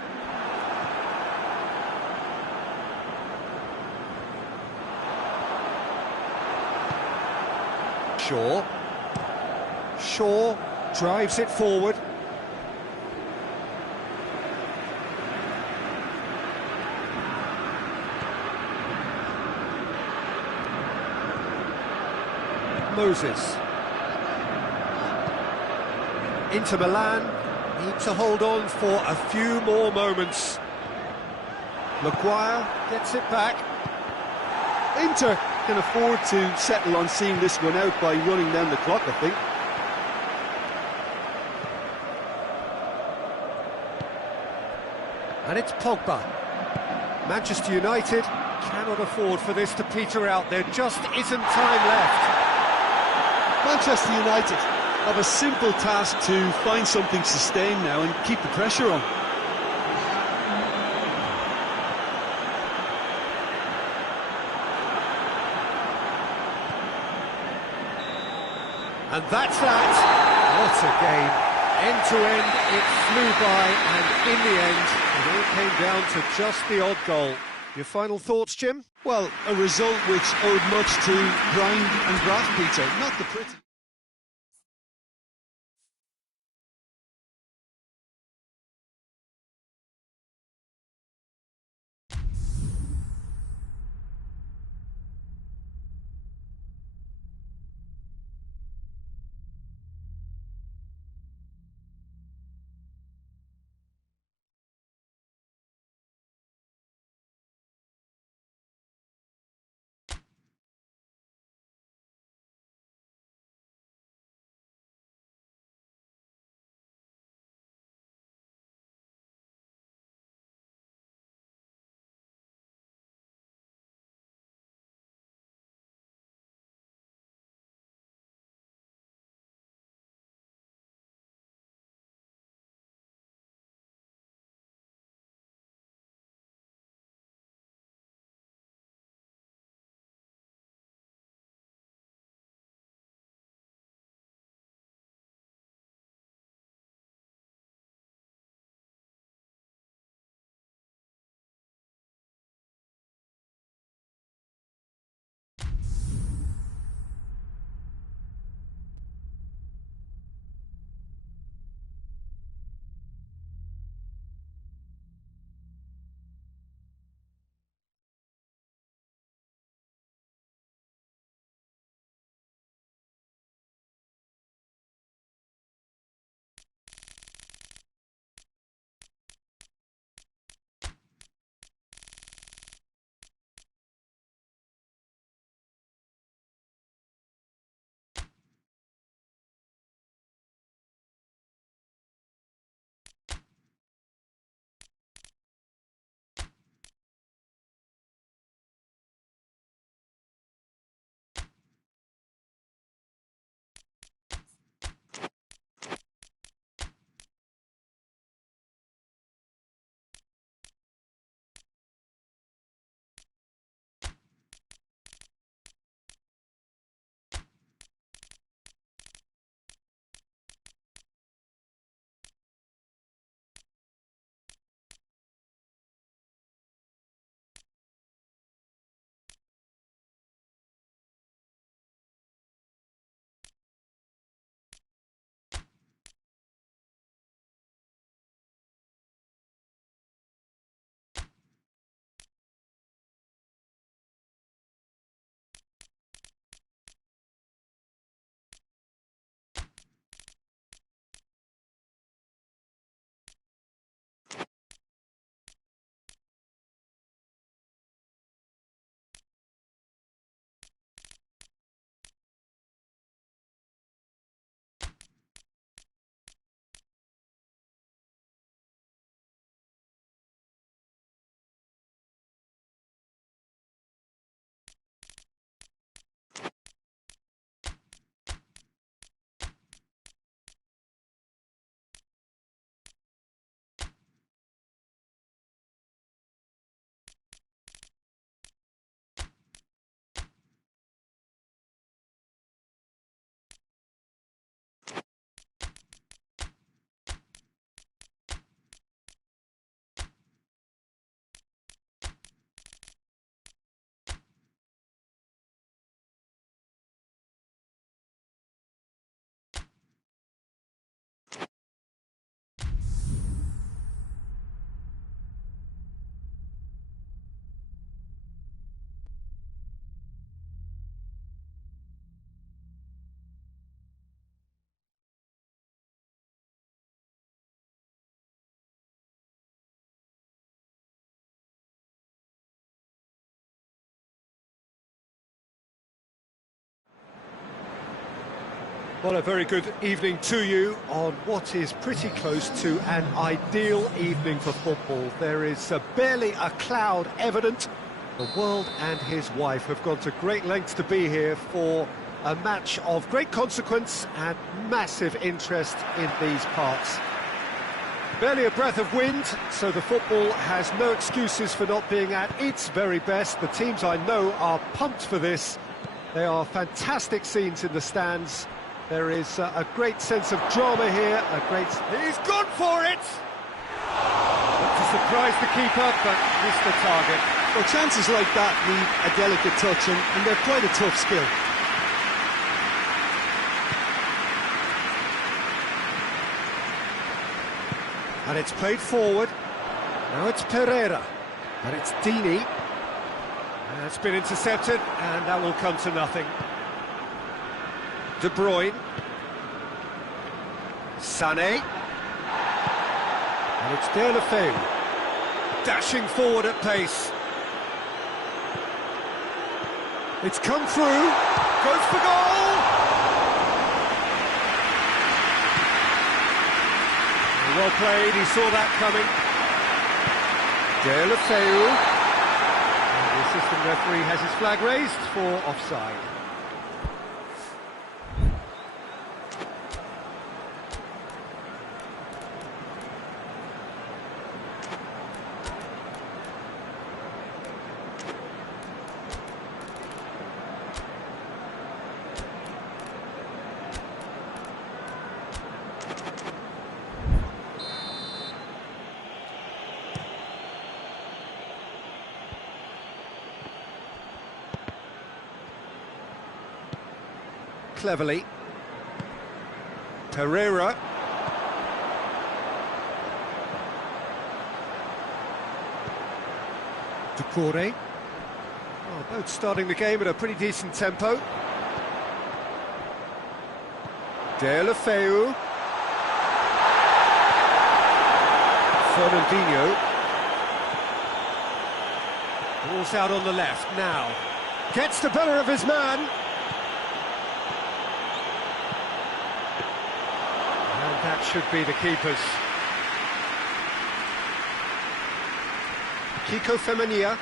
Shaw drives it forward. Moses. Inter Milan need to hold on for a few more moments. Maguire gets it back. Inter can afford to settle on seeing this one out by running down the clock, I think. And it's Pogba. Manchester United cannot afford for this to peter out. There just isn't time left. Manchester United have a simple task to find something sustained now and keep the pressure on. And that's that. What a game. End to end, it flew by, and in the end, it all came down to just the odd goal. Your final thoughts, Jim? Well, a result which owed much to grind and graft, Peter, not the pretty. Well, a very good evening to you on what is pretty close to an ideal evening for football. There is barely a cloud evident. The world and his wife have gone to great lengths to be here for a match of great consequence and massive interest in these parts. Barely a breath of wind, so the football has no excuses for not being at its very best. The teams I know are pumped for this. They are fantastic scenes in the stands. There is a great sense of drama here, He's gone for it! To surprise the keeper, but missed the target. Well, chances like that need a delicate touch, and they're quite a tough skill. And it's played forward. Now it's Pereira. And it's Dini. And it's been intercepted, and that will come to nothing. De Bruyne. Sané. And it's Deulofeu. Dashing forward at pace. It's come through. Goes for goal! Well played, he saw that coming. Deulofeu. And the assistant referee has his flag raised for offside. Cleverly. Pereira. Ducouré. Oh, both starting the game at a pretty decent tempo. Deulofeu. Fernandinho. Ball's out on the left now. Gets the better of his man. That should be the keeper's. Kiko Femenia.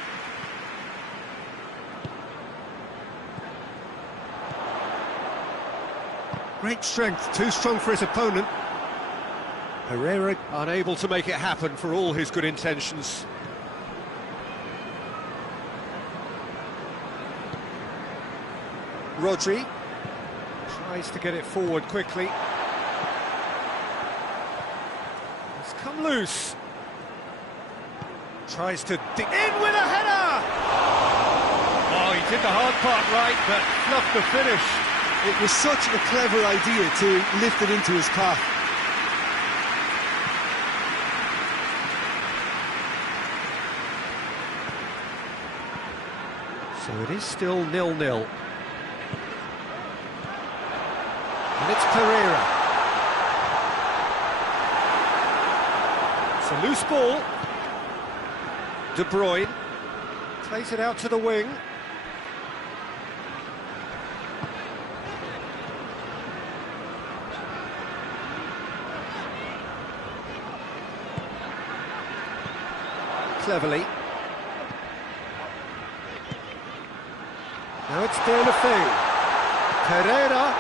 Great strength, too strong for his opponent. Pereira unable to make it happen for all his good intentions. Rodri tries to get it forward quickly. Come loose. Tries to dig in with a header! Oh, he did the hard part right, but fluffed the finish. It was such a clever idea to lift it into his path. So it is still 0-0. And it's Pereira. It's a loose ball. De Bruyne plays it out to the wing. Cleverly. Now it's Deulofeu. Pereira.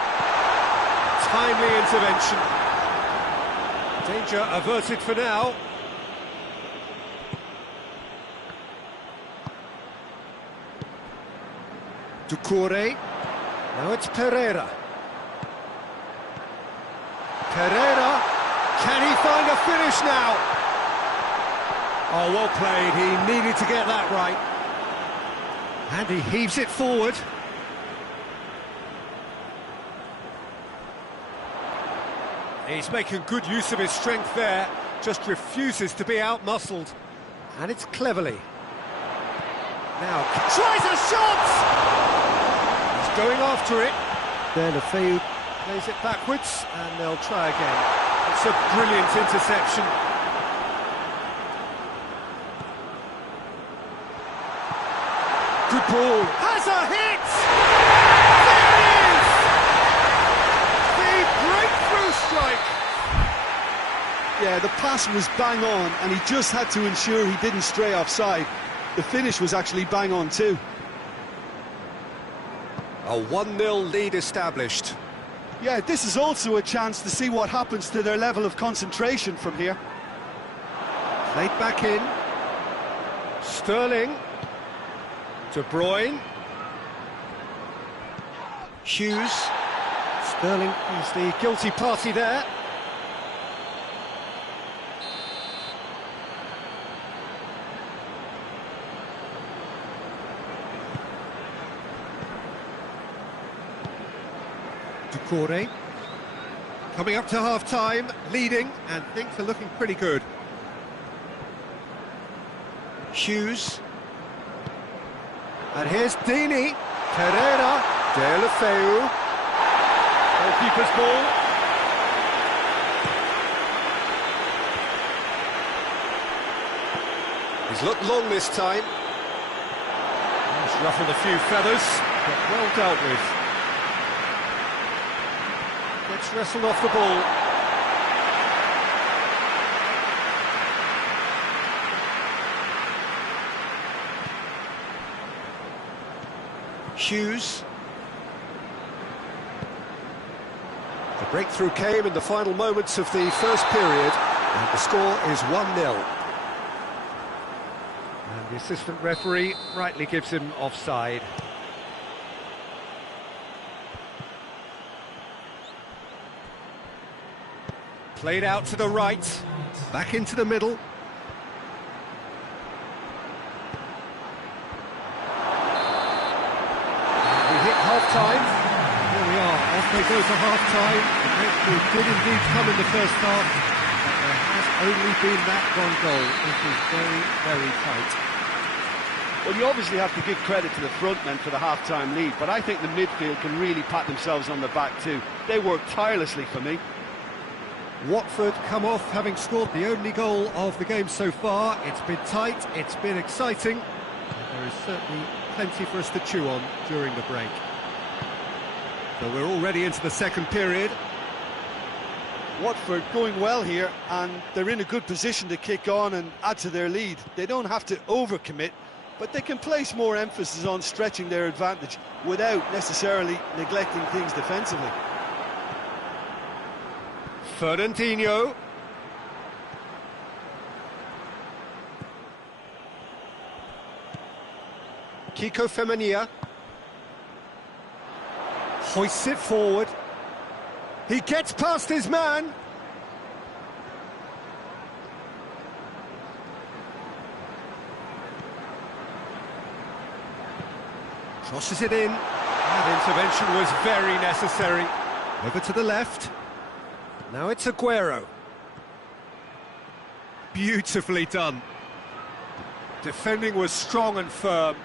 Timely intervention. Danger averted for now. Ducouré. Now it's Pereira. Pereira. Can he find a finish now? Oh, well played. He needed to get that right. And he heaves it forward. He's making good use of his strength there. Just refuses to be out-muscled. And it's Cleverly. Now, tries a shot! He's going after it. Deulofeu plays it backwards, and they'll try again. It's a brilliant interception. Good ball. Has a hit! There it is! The like. Yeah, the pass was bang on, and he just had to ensure he didn't stray offside. The finish was actually bang on too. A 1-0 lead established. Yeah, this is also a chance to see what happens to their level of concentration from here. Played back in. Sterling. De Bruyne. Hughes. Sterling is the guilty party there. Ducouré. Coming up to half-time, leading, and things are looking pretty good. Hughes. And here's Dini. Pereira. Deulofeu. Goalkeeper's ball. He's looked long this time. He's ruffled a few feathers, but well dealt with. Gets wrestled off the ball. Hughes. The breakthrough came in the final moments of the first period, and the score is 1-0. And the assistant referee rightly gives him offside. Played out to the right, back into the middle. Half-time. Here we are, off they go to half-time. The breakthrough did indeed come in the first half, but there has only been that one goal. It is very, very tight. Well, you obviously have to give credit to the front men for the half-time lead, but I think the midfield can really pat themselves on the back too. They worked tirelessly for me. Watford come off having scored the only goal of the game so far. It's been tight, it's been exciting, and there is certainly plenty for us to chew on during the break. So we're already into the second period. Watford going well here, and they're in a good position to kick on and add to their lead. They don't have to overcommit, but they can place more emphasis on stretching their advantage without necessarily neglecting things defensively. Fernandinho. Kiko Femenia. Hoists it forward. He gets past his man. Crosses it in. That intervention was very necessary. Over to the left. Now it's Aguero. Beautifully done. Defending was strong and firm.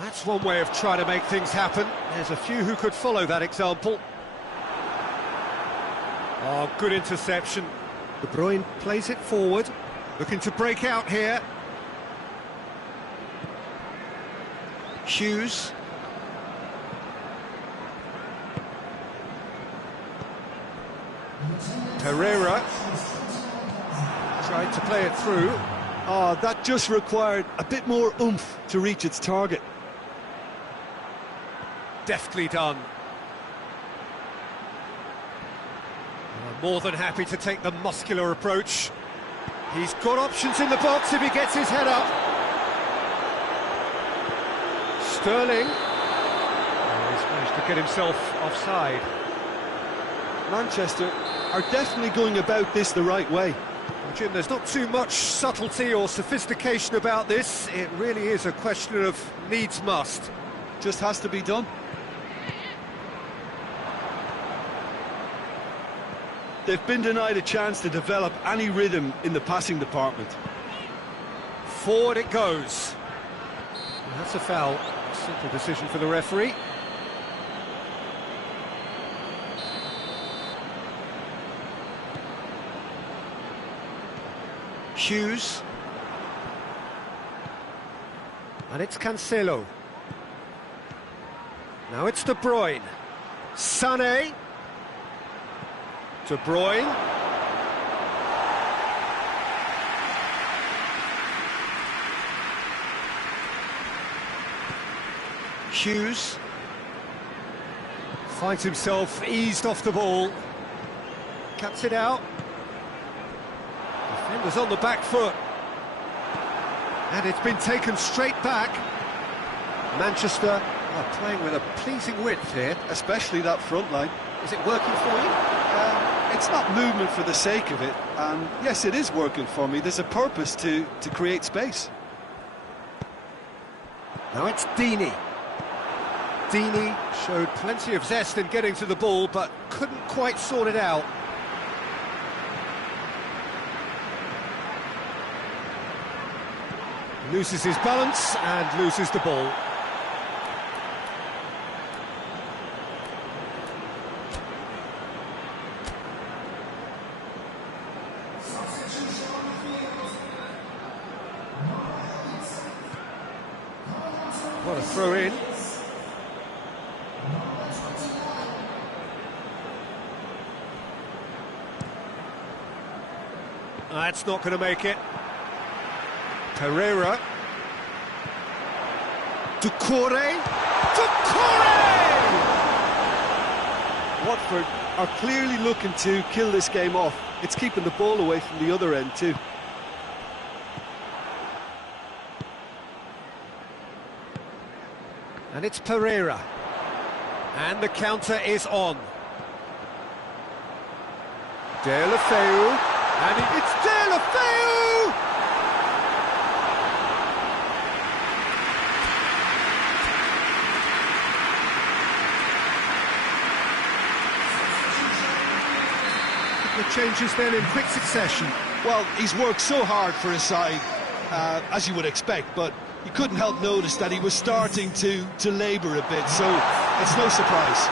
That's one way of trying to make things happen. There's a few who could follow that example. Oh, good interception. De Bruyne plays it forward. Looking to break out here. Hughes. Pereira. Tried to play it through. Oh, that just required a bit more oomph to reach its target. Deftly done. More than happy to take the muscular approach. He's got options in the box if he gets his head up. Sterling. Oh, he's managed to get himself offside. Manchester are definitely going about this the right way. Well, Jim, there's not too much subtlety or sophistication about this. It really is a question of needs must. Just has to be done. They've been denied a chance to develop any rhythm in the passing department. Forward it goes. And that's a foul. Simple decision for the referee. Hughes. And it's Cancelo. Now it's De Bruyne. Sané. De Bruyne. Hughes finds himself eased off the ball. Cuts it out. Defender's on the back foot. And it's been taken straight back. Manchester are playing with a pleasing width here. Especially that front line. Is it working for you? It's not movement for the sake of it, and yes, it is working for me. There's a purpose to create space. Now it's Deeney. Deeney showed plenty of zest in getting to the ball, but couldn't quite sort it out. Loses his balance and loses the ball. What a throw in. That's not going to make it. Pereira. Doucouré. Watford are clearly looking to kill this game off. It's keeping the ball away from the other end too. And it's Pereira. And the counter is on. Deulofeu. And it's Deulofeu! The changes then in quick succession. Well, he's worked so hard for his side, as you would expect, but you couldn't help notice that he was starting to labour a bit, so it's no surprise.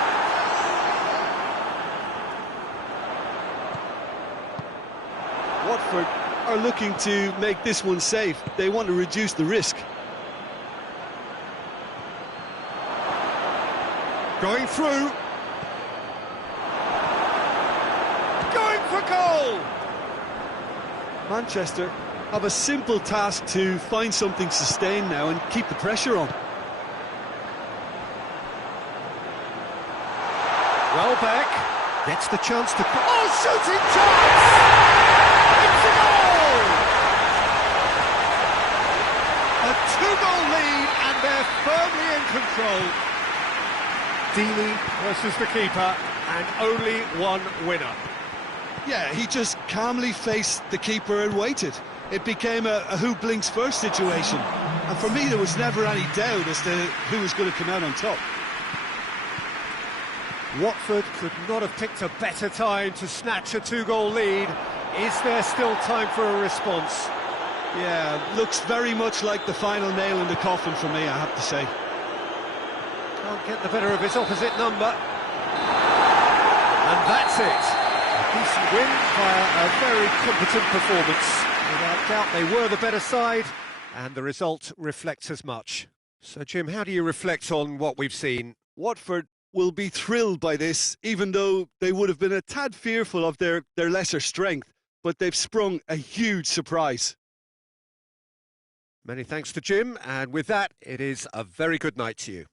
Watford are looking to make this one safe. They want to reduce the risk. Going through. Going for goal! Manchester have a simple task to find something sustained now and keep the pressure on. Welbeck gets the chance to... Oh, shooting chance! It's a goal! A two-goal lead and they're firmly in control. Deeney versus the keeper and only one winner. Yeah, he just calmly faced the keeper and waited. It became a who blinks first situation. And for me, there was never any doubt as to who was going to come out on top. Watford could not have picked a better time to snatch a two-goal lead. Is there still time for a response? Yeah, looks very much like the final nail in the coffin for me, I have to say. Can't get the better of his opposite number. And that's it. A decent win via a very competent performance. Without doubt, they were the better side, and the result reflects as much. So, Jim, how do you reflect on what we've seen? Watford will be thrilled by this, even though they would have been a tad fearful of their lesser strength, but they've sprung a huge surprise. Many thanks to Jim, and with that, it is a very good night to you.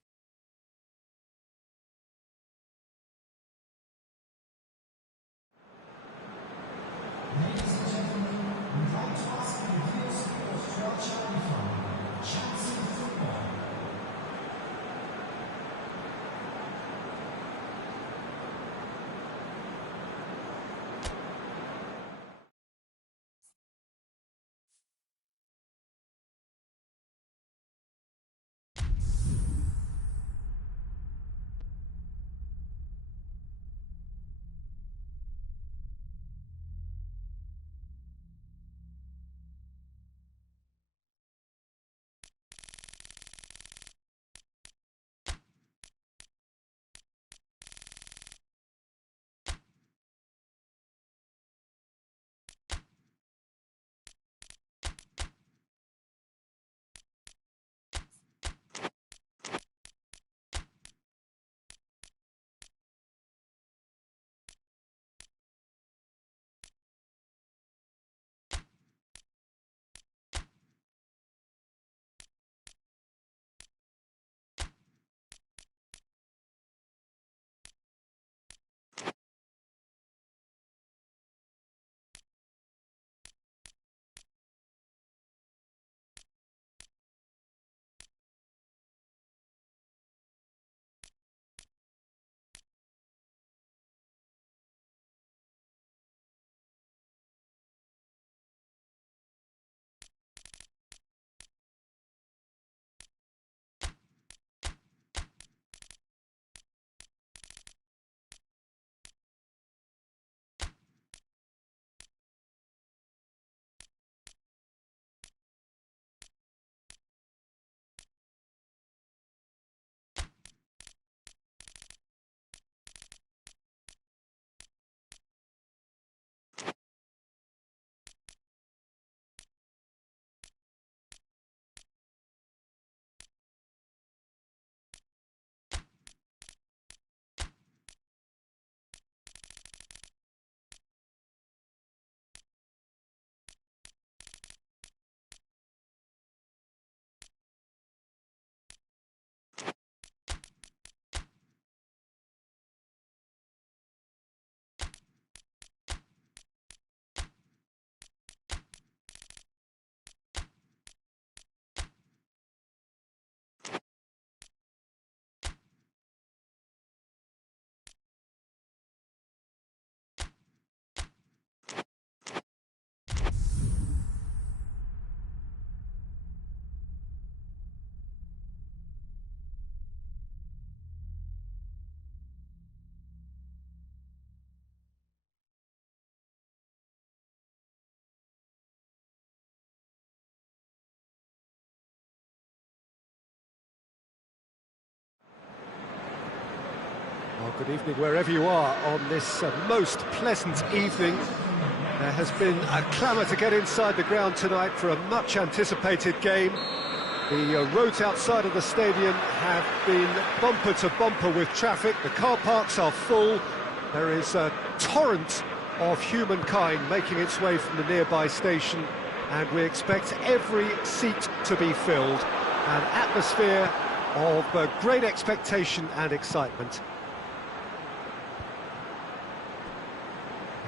Good evening wherever you are on this most pleasant evening. There has been a clamour to get inside the ground tonight for a much anticipated game. The roads outside of the stadium have been bumper to bumper with traffic. The car parks are full. There is a torrent of humankind making its way from the nearby station, and we expect every seat to be filled. An atmosphere of great expectation and excitement.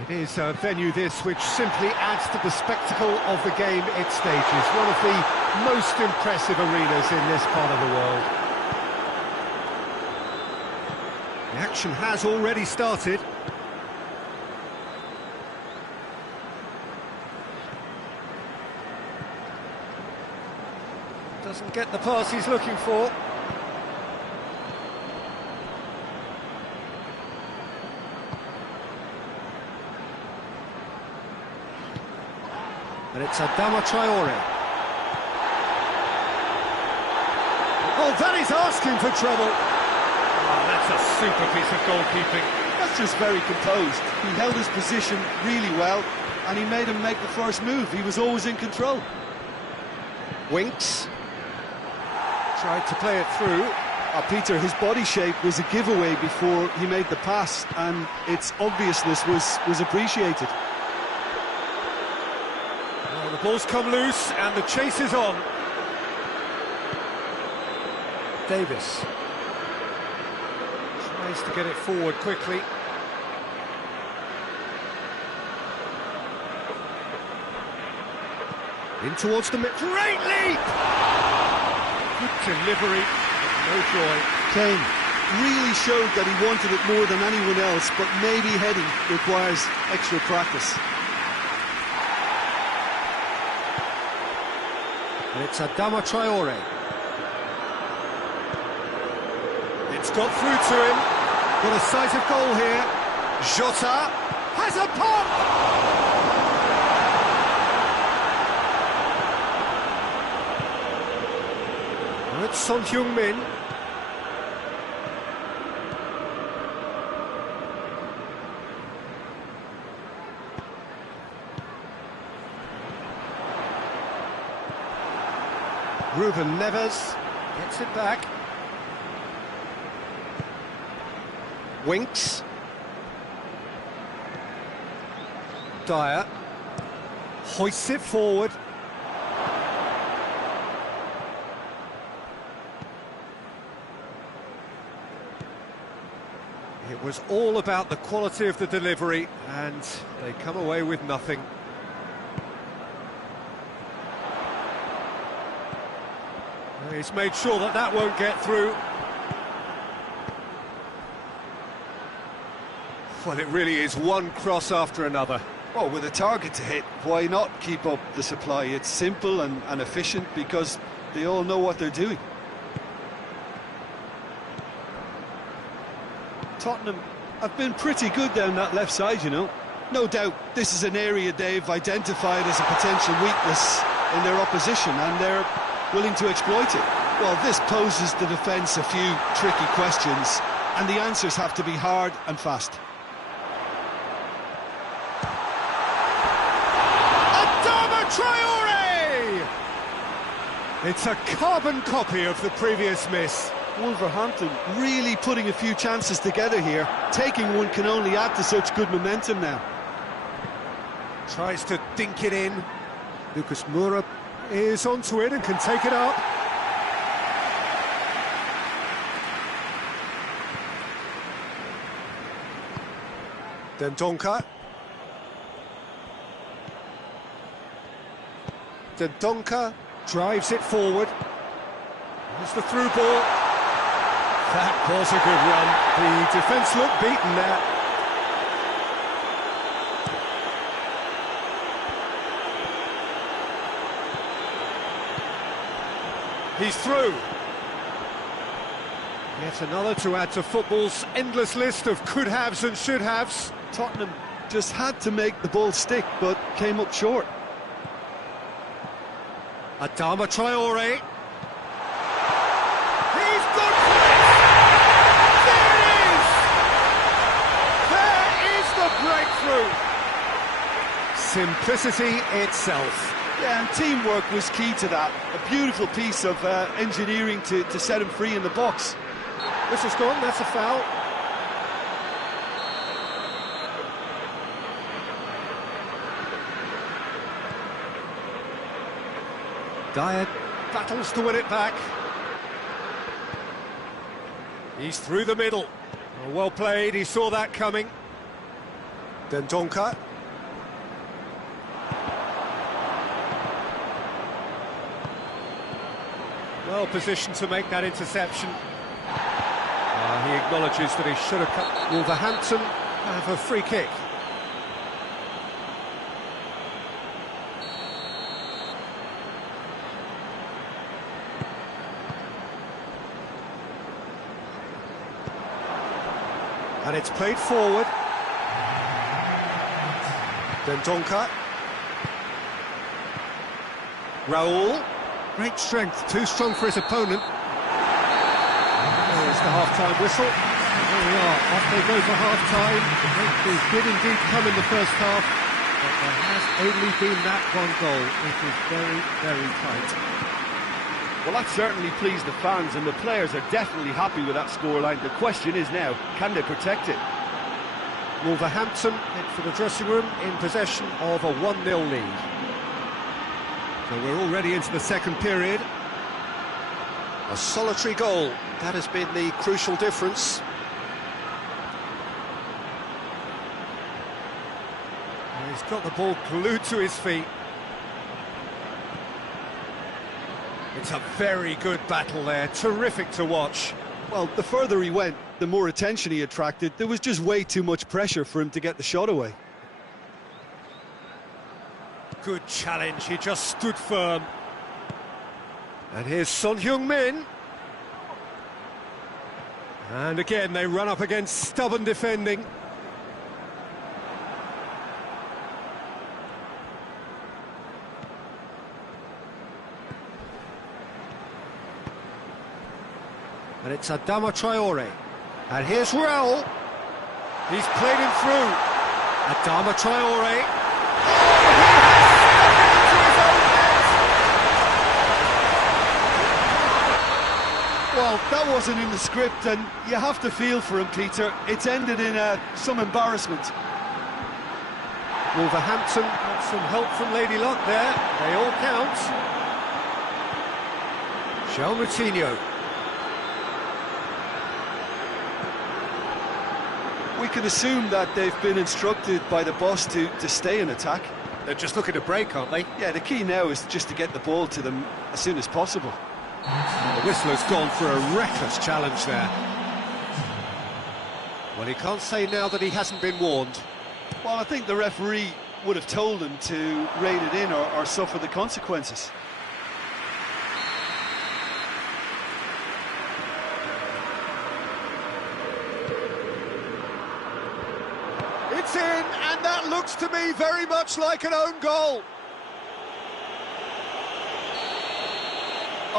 It is a venue this which simply adds to the spectacle of the game it stages. One of the most impressive arenas in this part of the world. The action has already started. Doesn't get the pass he's looking for. And it's Adama Traore. Oh, that is asking for trouble. Oh, that's a super piece of goalkeeping. That's just very composed. He held his position really well, and he made him make the first move. He was always in control. Winks. Tried to play it through. Peter, his body shape was a giveaway before he made the pass, and its obviousness was appreciated. Well, the ball's come loose, and the chase is on. Davis tries to get it forward quickly. In towards the mid. Great leap! Good delivery, no joy. Kane really showed that he wanted it more than anyone else, but maybe heading requires extra practice. And it's Adama Traore. It's got through to him. Got a sight of goal here. Jota has a pop! It's Son Heung-min. Ruben Neves gets it back. Winks. Dyer hoists it forward. It was all about the quality of the delivery, and they come away with nothing. He's made sure that that won't get through. Well, it really is one cross after another. Well, with a target to hit, why not keep up the supply? It's simple and efficient because they all know what they're doing. Tottenham have been pretty good down that left side, you know. No doubt this is an area they've identified as a potential weakness in their opposition, and they're willing to exploit it. Well, this poses the defence a few tricky questions, and the answers have to be hard and fast. Adama Traore! It's a carbon copy of the previous miss. Wolverhampton really putting a few chances together here. Taking one can only add to such good momentum now. Tries to dink it in. Lucas Moura is onto it and can take it up. Dendoncker. Dendoncker drives it forward. Here's the through ball. That was a good run. The defence looked beaten there. He's through. Yet another to add to football's endless list of could-haves and should-haves. Tottenham just had to make the ball stick, but came up short. Adama Traore. He's gone for it! There it is! Simplicity itself. Yeah, and teamwork was key to that. A beautiful piece of engineering to set him free in the box. Whistle's gone, that's a foul. Dyer battles to win it back. He's through the middle. Oh, well played, he saw that coming. Dendonka. Well positioned to make that interception. He acknowledges that he should have cut. Wolverhampton have a free kick. And it's played forward. Dendonka. Raul. Great strength, too strong for his opponent. There's the half-time whistle. There we are, off they go for half-time. The breakthrough did indeed come in the first half, but there has only been that one goal. It is very, very tight. Well, that certainly pleased the fans, and the players are definitely happy with that scoreline. The question is now, can they protect it? Wolverhampton head for the dressing room in possession of a 1-0 lead. So we're already into the second period. A solitary goal, that has been the crucial difference. And he's got the ball glued to his feet. It's a very good battle there, terrific to watch. Well, the further he went, the more attention he attracted. There was just way too much pressure for him to get the shot away. Good challenge, he just stood firm. And here's Son Heung-min. And again, they run up against stubborn defending. And it's Adama Traore. And here's Raul. He's played him through. Adama Traore. Well, that wasn't in the script, and you have to feel for him, Peter. It's ended in some embarrassment. Wolverhampton got some help from Lady Luck there. They all count. João Moutinho. We can assume that they've been instructed by the boss to stay in attack. They're just looking to break, aren't they? Yeah, the key now is just to get the ball to them as soon as possible. The whistler's gone for a reckless challenge there. Well, he can't say now that he hasn't been warned. Well, I think the referee would have told him to rein it in or suffer the consequences. It's in, and that looks to me very much like an own goal.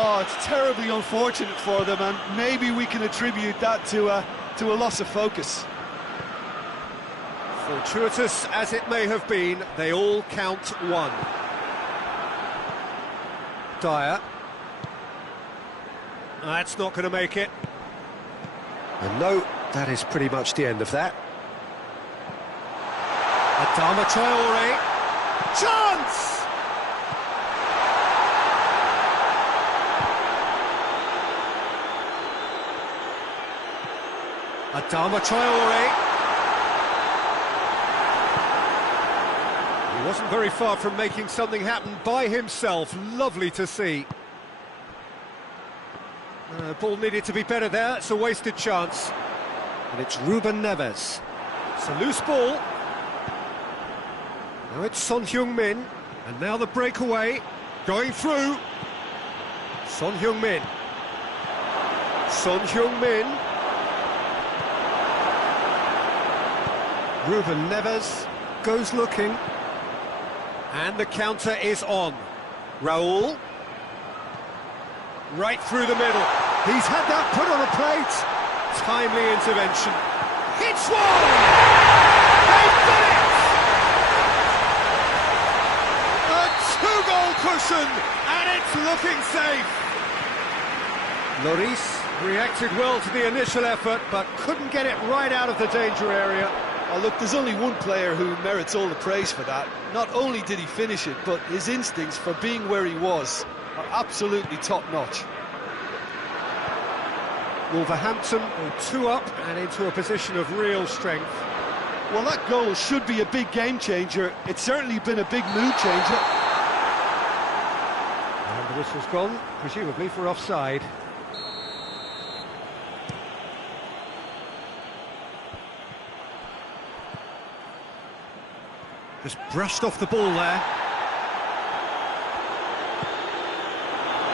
Oh, it's terribly unfortunate for them, and maybe we can attribute that to a loss of focus. Fortuitous as it may have been, they all count one. Dyer. That's not going to make it. And no, that is pretty much the end of that. Adama Traore. Chance! Adama Traore. He wasn't very far from making something happen by himself. Lovely to see. Ball needed to be better there. It's a wasted chance. And it's Ruben Neves. It's a loose ball. Now it's Son Heung-min. And now the breakaway. Going through. Son Heung-min. Son Heung-min. Ruben Neves goes looking. And the counter is on. Raul. Right through the middle. He's had that put on a plate. Timely intervention. Hits one! They've done it! cushion, and it's looking safe. Lloris reacted well to the initial effort, but couldn't get it right out of the danger area. Oh, look, there's only one player who merits all the praise for that. Not only did he finish it, but his instincts for being where he was are absolutely top-notch. Wolverhampton are 2 up and into a position of real strength. Well, that goal should be a big game changer. It's certainly been a big mood changer. And the whistle's gone, presumably for offside. Just brushed off the ball there.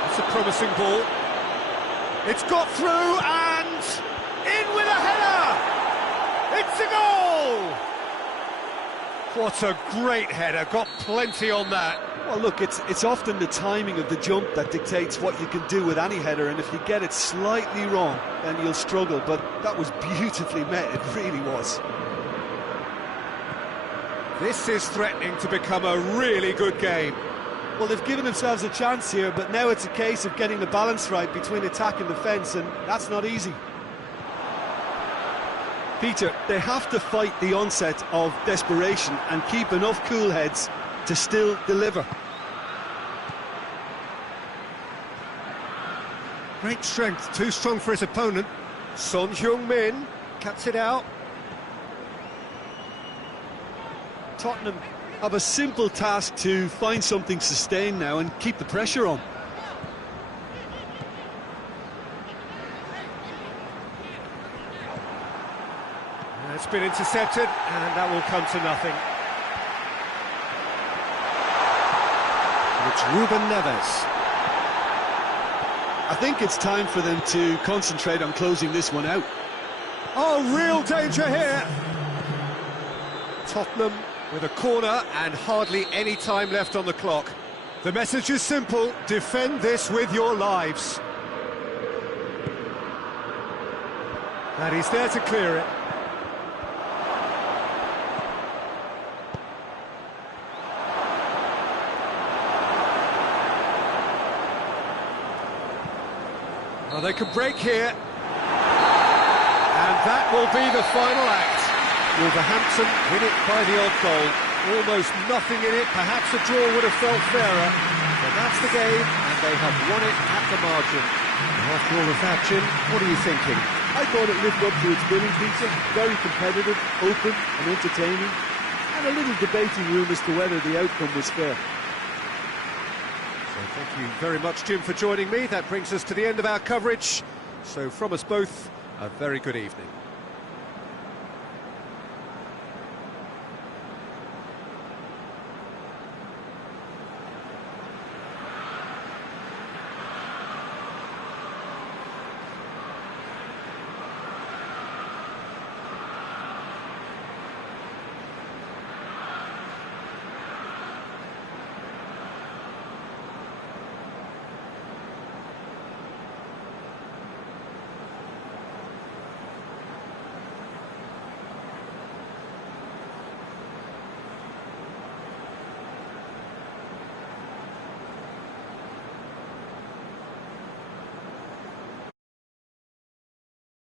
It's a promising ball. It's got through and in with a header! It's a goal! What a great header, got plenty on that. Well, look, it's often the timing of the jump that dictates what you can do with any header, and if you get it slightly wrong, then you'll struggle, but that was beautifully met, it really was. This is threatening to become a really good game. Well, they've given themselves a chance here, but now it's a case of getting the balance right between attack and defence, and that's not easy. Peter, they have to fight the onset of desperation and keep enough cool heads to still deliver. Great strength, too strong for his opponent. Son Heung-min cuts it out. Tottenham have a simple task to find something sustained now and keep the pressure on. It's been intercepted, and that will come to nothing. It's Ruben Neves. I think it's time for them to concentrate on closing this one out. Oh, real danger here! Tottenham with a corner and hardly any time left on the clock. The message is simple: defend this with your lives. And he's there to clear it. Well, they could break here. And that will be the final act. Wolverhampton win it by the odd goal. Almost nothing in it. Perhaps a draw would have felt fairer. But that's the game, and they have won it at the margin. And after all of that, Jim, what are you thinking? I thought it lived up to its billing, Peter. Very competitive, open and entertaining. And a little debating room as to whether the outcome was fair. So thank you very much, Jim, for joining me. That brings us to the end of our coverage. So from us both, a very good evening.